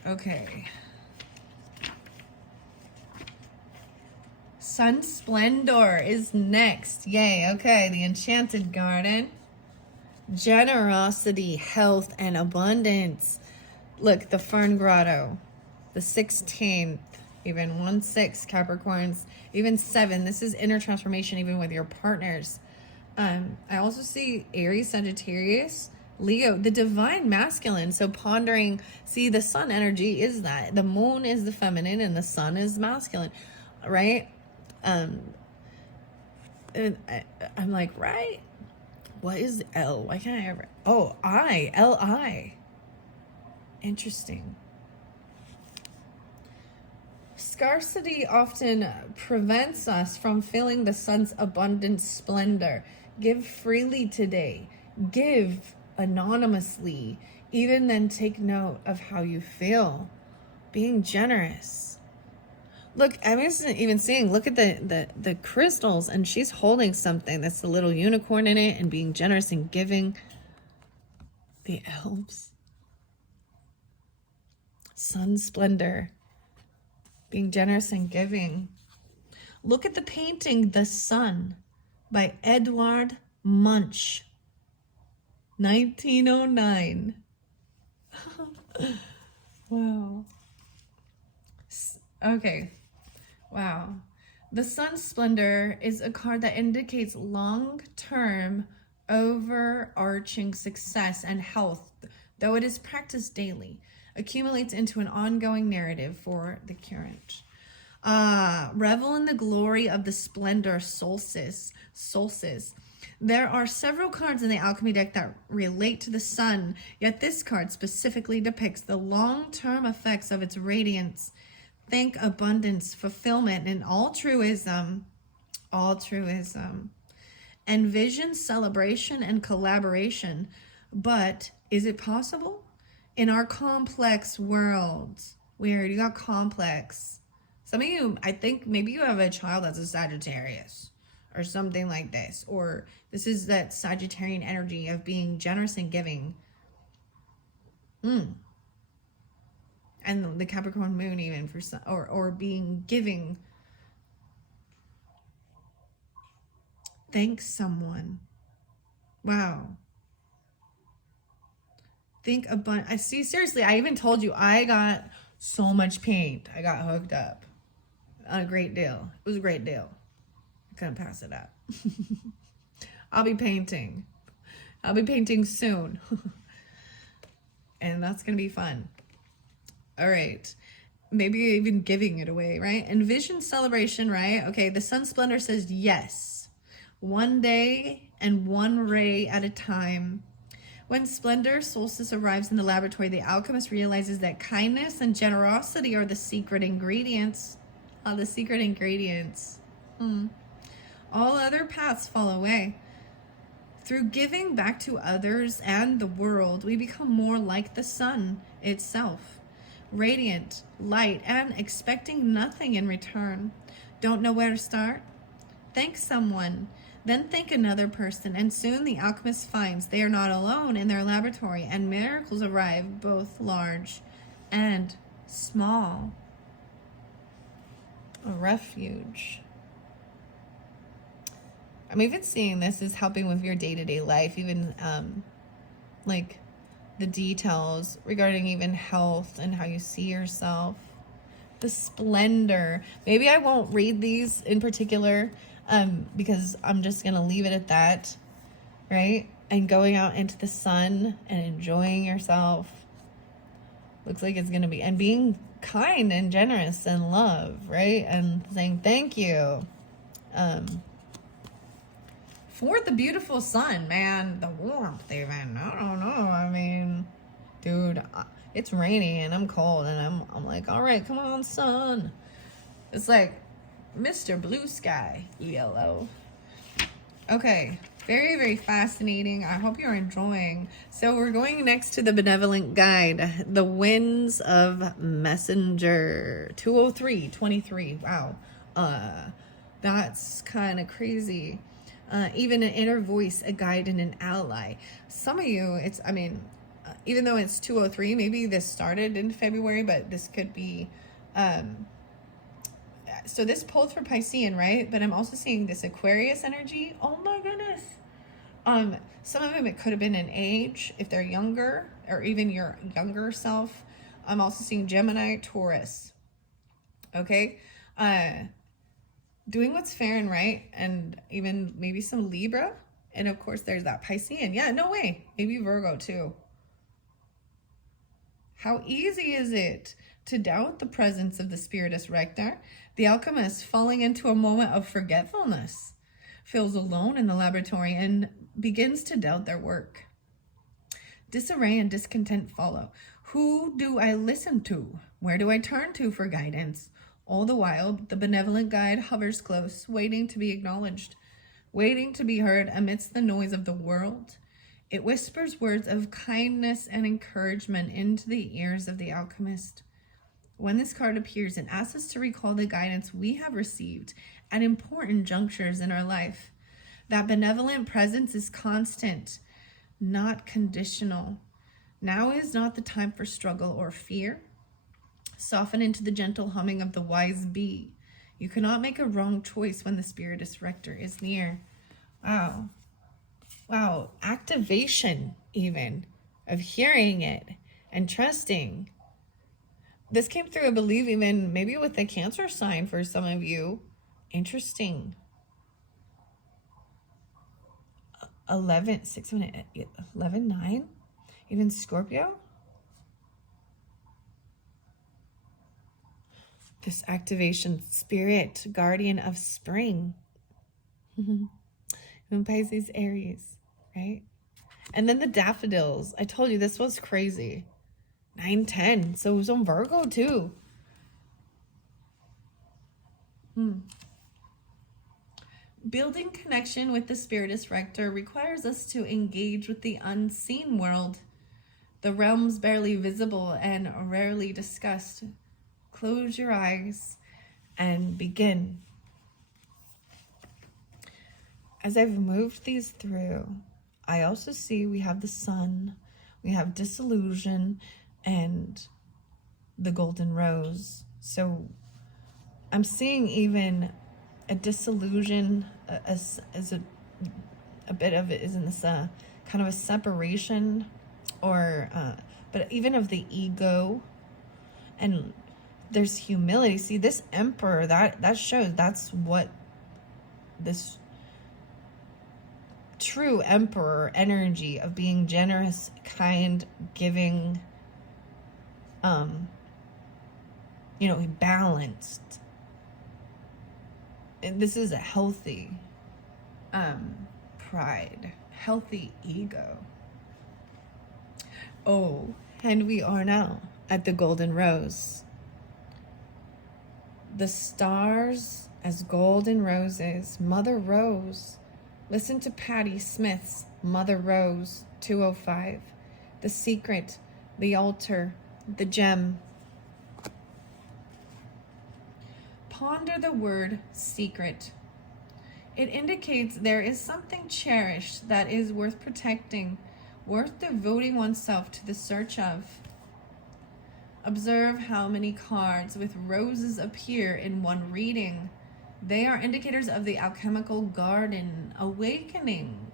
Okay. Sun Splendor is next. Yay. Okay. The Enchanted Garden. Generosity, health, and abundance. Look, the Fern Grotto. The 16th. Even 1-6 Capricorns. Even 7. This is inner transformation even with your partners. I also see Aries, Sagittarius, Leo, the divine masculine. So pondering, see, the sun energy is that. The moon is the feminine and the sun is masculine, right? And I'm like, right? What is L? Why can't I ever? Oh, I, L-I. Interesting. Scarcity often prevents us from feeling the sun's abundant splendor. Give freely today. Give anonymously. Even then take note of how you feel. Being generous. Look, I'm even seeing, look at the crystals, and she's holding something that's a little unicorn in it, and being generous and giving. The elves. Sun splendor. Being generous and giving. Look at the painting, The Sun, by Edward Munch. 1909. Wow. Okay. Wow. The Sun Splendor is a card that indicates long-term overarching success and health, though it is practiced daily. Accumulates into an ongoing narrative for the current. Revel in the glory of the splendor solstice. There are several cards in the Alchemy deck that relate to the sun, yet this card specifically depicts the long-term effects of its radiance. Think abundance, fulfillment, and altruism. Altruism. Envision celebration and collaboration. But is it possible? In our complex world. Weird, you got complex. Some of you, I think maybe you have a child that's a Sagittarius or something like this. Or this is that Sagittarian energy of being generous and giving. And the Capricorn moon even for some, or being giving. Thank someone. Wow. Think about, I see, seriously, I even told you I got so much paint. I got hooked up on a great deal. It was a great deal. I couldn't pass it up. I'll be painting. I'll be painting soon. And that's going to be fun. All right. Maybe even giving it away, right? Envision celebration, right? Okay, the sun splendor says yes. One day and one ray at a time. When splendor solstice arrives in the laboratory, the alchemist realizes that kindness and generosity are the secret ingredients. All other paths fall away. Through giving back to others and the world, we become more like the sun itself. Radiant, light, and expecting nothing in return. Don't know where to start? Thank someone. Then thank another person, and soon the alchemist finds they are not alone in their laboratory, and miracles arrive, both large and small. A refuge. I'm even seeing this as helping with your day-to-day life, even like the details regarding even health and how you see yourself. The splendor. Maybe I won't read these in particular, because I'm just going to leave it at that, right? And going out into the sun and enjoying yourself. Looks like it's going to be, and being kind and generous and love, right? And saying thank you. For the beautiful sun, man, the warmth even, I don't know. I mean, dude, it's rainy and I'm cold and I'm like, all right, come on, sun. It's like Mr. Blue Sky, yellow. Okay, very, very fascinating. I hope you're enjoying. So we're going next to the benevolent guide, the winds of messenger, 203-23. Wow. That's kind of crazy. Even an inner voice, a guide, and an ally. Some of you, it's, I mean, even though it's 203, maybe this started in February, but this could be, so this pulled for Piscean, right? But I'm also seeing this Aquarius energy. Oh my goodness. Some of them, it could have been an age, if they're younger, or even your younger self. I'm also seeing Gemini, Taurus. Okay? Doing what's fair and right, and even maybe some Libra. And of course, there's that Piscean. Yeah, no way. Maybe Virgo too. How easy is it to doubt the presence of the Spiritus Rector? The alchemist, falling into a moment of forgetfulness, feels alone in the laboratory and begins to doubt their work. Disarray and discontent follow. Who do I listen to? Where do I turn to for guidance? All the while, the benevolent guide hovers close, waiting to be acknowledged, waiting to be heard amidst the noise of the world. It whispers words of kindness and encouragement into the ears of the alchemist. When this card appears, it asks us to recall the guidance we have received at important junctures in our life. That benevolent presence is constant, not conditional. Now is not the time for struggle or fear. Soften into the gentle humming of the wise bee. You cannot make a wrong choice when the Spiritus Rector is near. Wow. Wow. Activation, even, of hearing it and trusting. This came through, I believe, even maybe with the Cancer sign for some of you. Interesting. 11:9. Even Scorpio. This activation, spirit, guardian of spring. Moon, Pisces, Aries, right? And then the daffodils. I told you this was crazy. 9, 10. So some Virgo too. Building connection with the Spiritus Rector requires us to engage with the unseen world, the realms barely visible and rarely discussed. Close your eyes and begin. As I've moved these through, I also see we have the sun, we have disillusion, and the golden rose. So I'm seeing even a disillusion as a bit of it is in this kind of a separation, or but even of the ego, and there's humility. See, this emperor, that shows that's what this true emperor energy of being generous, kind, giving, balanced. And this is a healthy pride, healthy ego. Oh, and we are now at the golden rose. The stars as golden roses. Mother Rose. Listen to Patti Smith's Mother Rose 205. The secret, the altar, the gem. Ponder the word secret. It indicates there is something cherished that is worth protecting, worth devoting oneself to the search of. Observe how many cards with roses appear in one reading. They are indicators of the alchemical garden, awakening,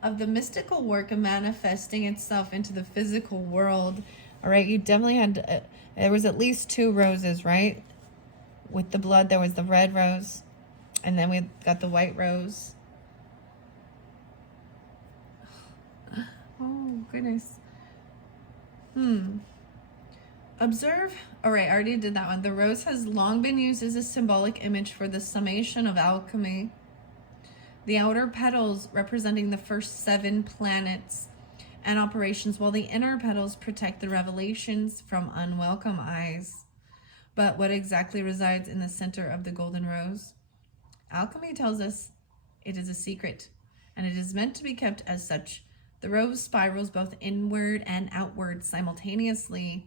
of the mystical work of manifesting itself into the physical world. All right, you definitely had, there was at least 2 roses, right? With the blood, there was the red rose, and then we got the white rose. Oh, goodness. Observe. All right, I already did that one. The rose has long been used as a symbolic image for the summation of alchemy. The outer petals representing the first 7 planets and operations, while the inner petals protect the revelations from unwelcome eyes. But what exactly resides in the center of the golden rose? Alchemy tells us it is a secret, and it is meant to be kept as such. The rose spirals both inward and outward simultaneously.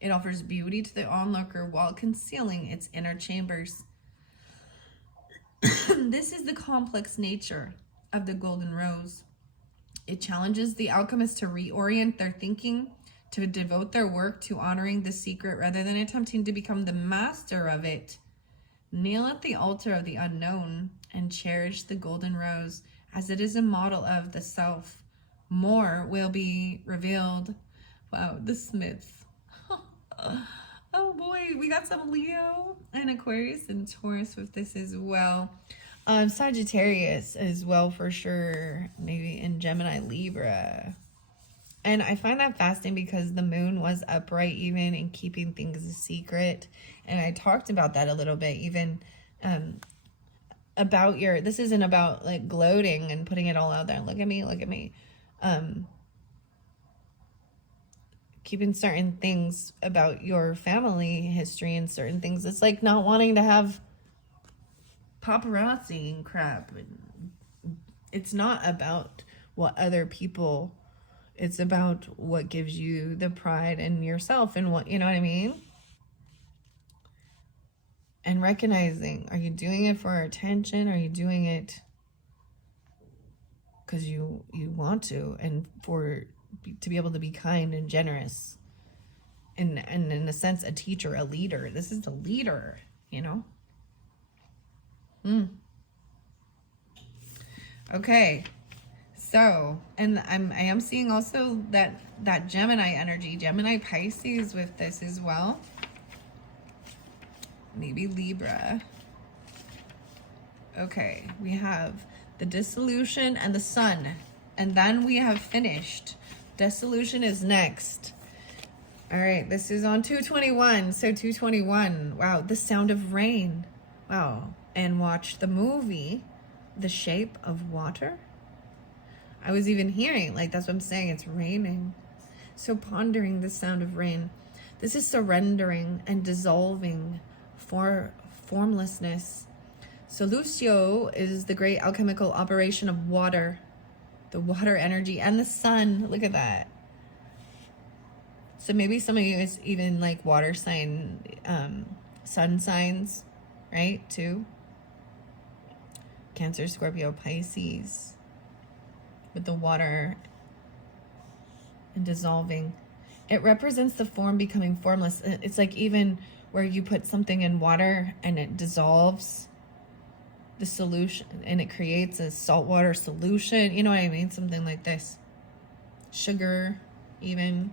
It offers beauty to the onlooker while concealing its inner chambers. This is the complex nature of the golden rose. It challenges the alchemist to reorient their thinking, to devote their work to honoring the secret rather than attempting to become the master of it. Kneel at the altar of the unknown and cherish the golden rose as it is a model of the self. More will be revealed. Wow, the Smiths. Oh boy, we got some Leo and Aquarius and Taurus with this as well. Sagittarius as well for sure. Maybe in Gemini, Libra. And I find that fascinating because the moon was upright even in keeping things a secret. And I talked about that a little bit, even about this isn't about like gloating and putting it all out there. Look at me, look at me. Keeping certain things about your family history and certain things. It's like not wanting to have paparazzi and crap. It's not about what other people, it's about what gives you the pride in yourself and what, you know what I mean? And recognizing, are you doing it for attention? Are you doing it because you want to, and to be able to be kind and generous, and in a sense a teacher, a leader. This is the leader, you know. Okay, so, and I am seeing also that Gemini energy, Gemini Pisces with this as well, maybe Libra. Okay, we have the dissolution and the sun, and then we have finished. Dissolution is next. All right, this is on 221. So 221. Wow, The Sound of Rain. Wow. And watch the movie the shape of water. I was even hearing, like, that's what I'm saying, it's raining. So pondering the sound of rain. This is surrendering and dissolving for formlessness. Solutio is the great alchemical operation of water, the water energy, and the sun. Look at that. So maybe some of you is even like water sign, sun signs, right? Too. Cancer, Scorpio, Pisces. With the water and dissolving. It represents the form becoming formless. It's like even where you put something in water and it dissolves the solution and it creates a saltwater solution. You know what I mean? Something like this. Sugar, even.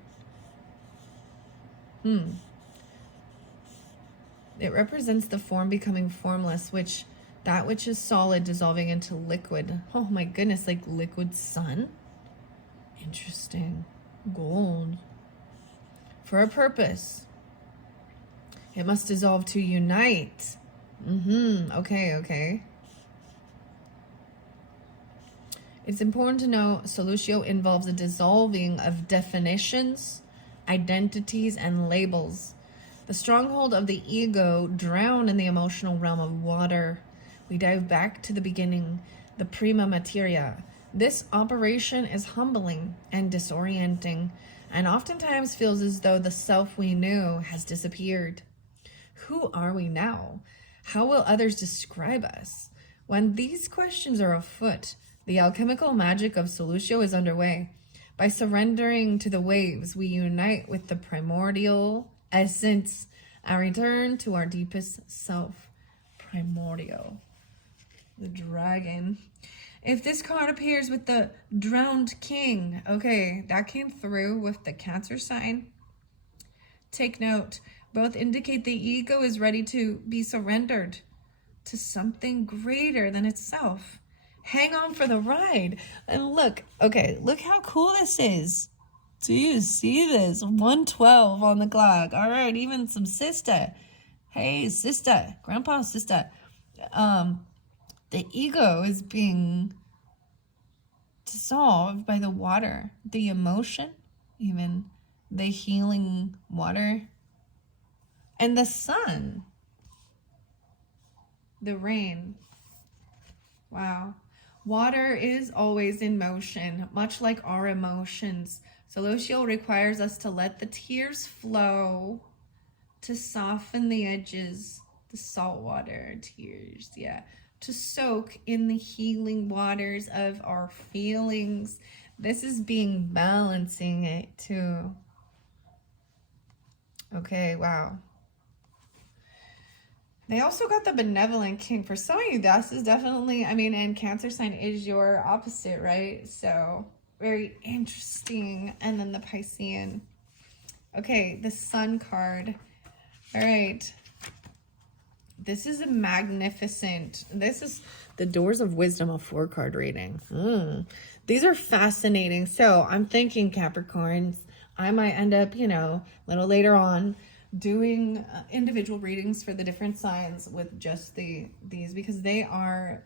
It represents the form becoming formless, which that which is solid dissolving into liquid. Oh my goodness, like liquid sun. Interesting. Gold. For a purpose. It must dissolve to unite. Okay. It's important to know Solutio involves a dissolving of definitions, identities, and labels. The stronghold of the ego drowned in the emotional realm of water. We dive back to the beginning, the prima materia. This operation is humbling and disorienting, and oftentimes feels as though the self we knew has disappeared. Who are we now? How will others describe us? When these questions are afoot, the alchemical magic of Solutio is underway. By surrendering to the waves, we unite with the primordial essence and return to our deepest self. Primordial. The dragon. If this card appears with the drowned king, okay, that came through with the Cancer sign. Take note, both indicate the ego is ready to be surrendered to something greater than itself. Hang on for the ride. And look, okay, look how cool this is. Do you see this? 112 on the clock. All right, even some sister. Hey, sister, grandpa's sister. The ego is being dissolved by the water, the emotion, even the healing water, and the sun, the rain. Wow. Water is always in motion, much like our emotions. Solutio requires us to let the tears flow, to soften the edges, the saltwater tears, yeah. To soak in the healing waters of our feelings. This is being balancing it too. Okay, wow. They also got the benevolent king. For some of you, this is definitely, I mean, and Cancer sign is your opposite, right? So very interesting. And then the Piscean. Okay, the Sun card. All right. This is a magnificent, this is the Doors of Wisdom, a 4-card reading. These are fascinating. So I'm thinking, Capricorns, I might end up, you know, a little later on doing individual readings for the different signs with just these, because there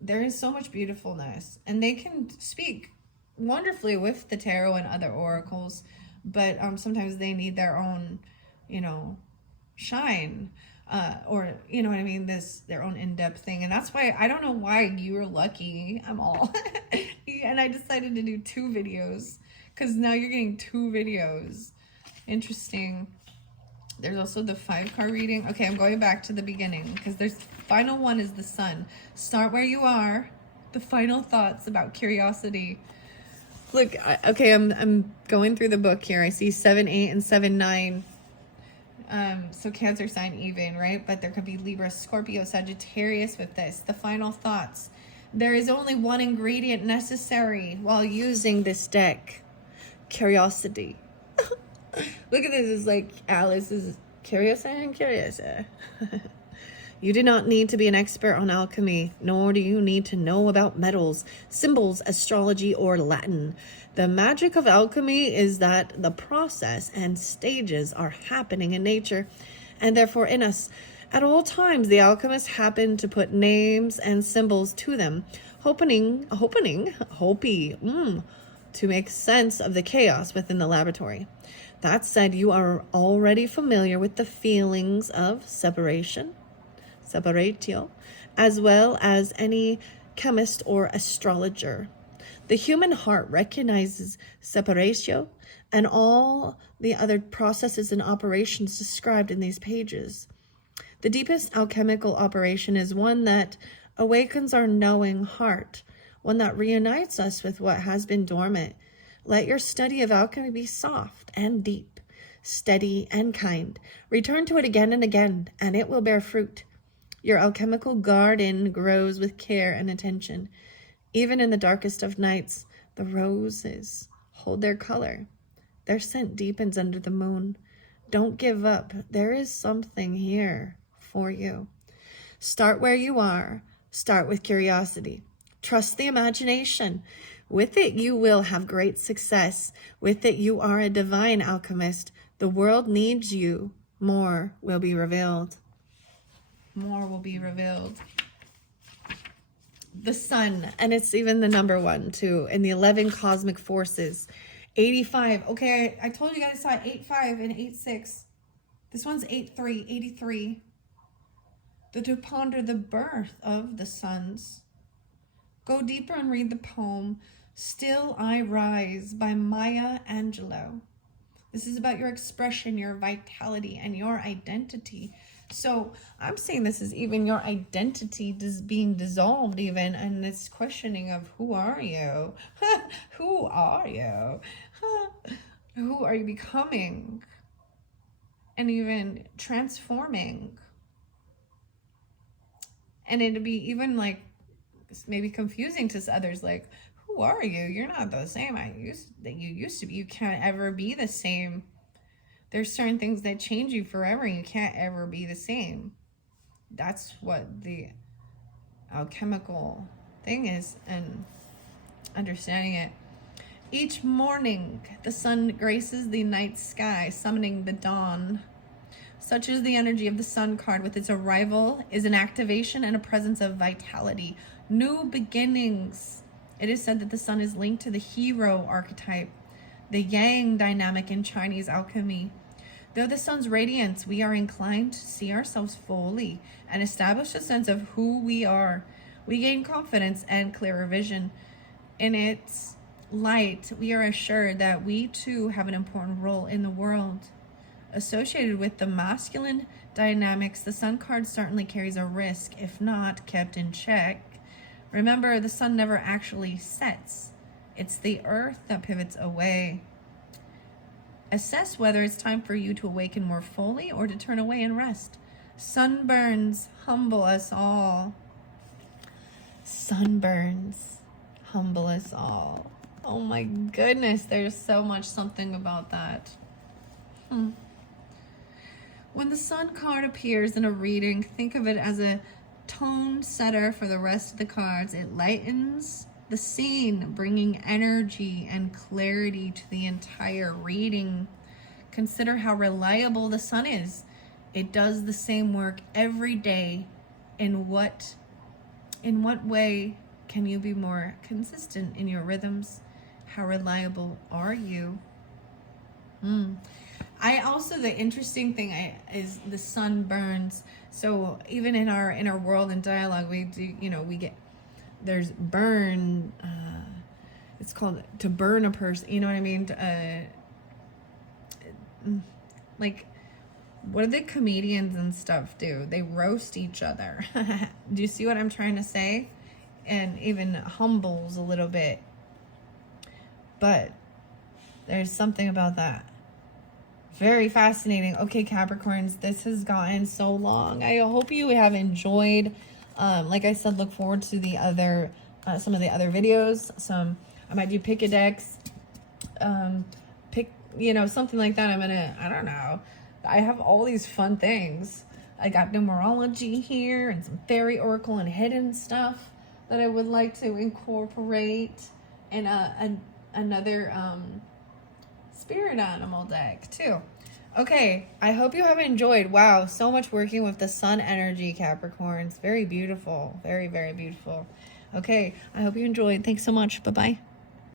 is so much beautifulness, and they can speak wonderfully with the tarot and other oracles, but sometimes they need their own, you know, shine. Or, you know what I mean, their own in-depth thing. And that's why, I don't know why you're lucky, I'm all. And I decided to do 2 videos, because now you're getting 2 videos. Interesting. There's also the 5-card reading. Okay, I'm going back to the beginning, because there's final one is the Sun. Start where you are. The final thoughts about curiosity. Look, okay, I'm going through the book here. I see 7, 8, and 7, 9. So Cancer sign even, right? But there could be Libra, Scorpio, Sagittarius with this. The final thoughts. There is only one ingredient necessary while using this deck. Curiosity. Look at this. It's like Alice is curious and curious. You do not need to be an expert on alchemy, nor do you need to know about metals, symbols, astrology, or Latin. The magic of alchemy is that the process and stages are happening in nature and therefore in us. At all times, the alchemists happened to put names and symbols to them, hoping to make sense of the chaos within the laboratory. That said, you are already familiar with the feelings of separatio, as well as any chemist or astrologer. The human heart recognizes separatio and all the other processes and operations described in these pages. The deepest alchemical operation is one that awakens our knowing heart, one that reunites us with what has been dormant. Let your study of alchemy be soft and deep, steady and kind. Return to it again and again, and it will bear fruit. Your alchemical garden grows with care and attention. Even in the darkest of nights, the roses hold their color. Their scent deepens under the moon. Don't give up. There is something here for you. Start where you are. Start with curiosity. Trust the imagination. With it, you will have great success. With it, you are a divine alchemist. The world needs you. More will be revealed. More will be revealed. The sun, and it's even the number 1 too, in the 11 cosmic forces. 85. Okay, I told you guys I saw 85 and 86. This one's 83, 83. To ponder the birth of the suns. Go deeper and read the poem Still I Rise by Maya Angelou. This is about your expression, your vitality, and your identity. So I'm saying this is even your identity being dissolved even, and this questioning of who are you? Who are you? Who are you becoming? And even transforming. And it'd be even like maybe confusing to others, like, who are you? You're not the same that you used to be. You can't ever be the same. There's certain things that change you forever. You can't ever be the same. That's what the alchemical thing is, and understanding it. Each morning, the sun graces the night sky, summoning the dawn. Such is the energy of the sun card. With its arrival is an activation and a presence of vitality. New beginnings. It is said that the sun is linked to the hero archetype, the yang dynamic in Chinese alchemy. Though the sun's radiance, we are inclined to see ourselves fully and establish a sense of who we are. We gain confidence and clearer vision. In its light, we are assured that we too have an important role in the world. Associated with the masculine dynamics, the sun card certainly carries a risk if not kept in check. Remember, the sun never actually sets. It's the earth that pivots away. Assess whether it's time for you to awaken more fully or to turn away and rest. Sunburns humble us all. Sunburns humble us all. Oh my goodness, there's so much something about that. When the sun card appears in a reading, think of it as a tone setter for the rest of the cards. It lightens the scene, bringing energy and clarity to the entire reading. Consider how reliable the sun is. It does the same work every day. In what way can you be more consistent in your rhythms? How reliable are you? The interesting thing is the sun burns. So even in our world and dialogue, we do, we get, there's burn, it's called to burn a person, you know what I mean? Like, what do the comedians and stuff do? They roast each other. Do you see what I'm trying to say? And even humbles a little bit. But there's something about that. Very fascinating. Okay, Capricorns, this has gotten so long. I hope you have enjoyed. Like I said, look forward to the other, some of the other videos. I might do pick a decks, something like that. I don't know. I have all these fun things. I got numerology here and some fairy oracle and hidden stuff that I would like to incorporate in another spirit animal deck too. Okay, I hope you have enjoyed. Wow, so much working with the sun energy, Capricorns. Very beautiful. Very, very beautiful. Okay, I hope you enjoyed. Thanks so much. Bye-bye.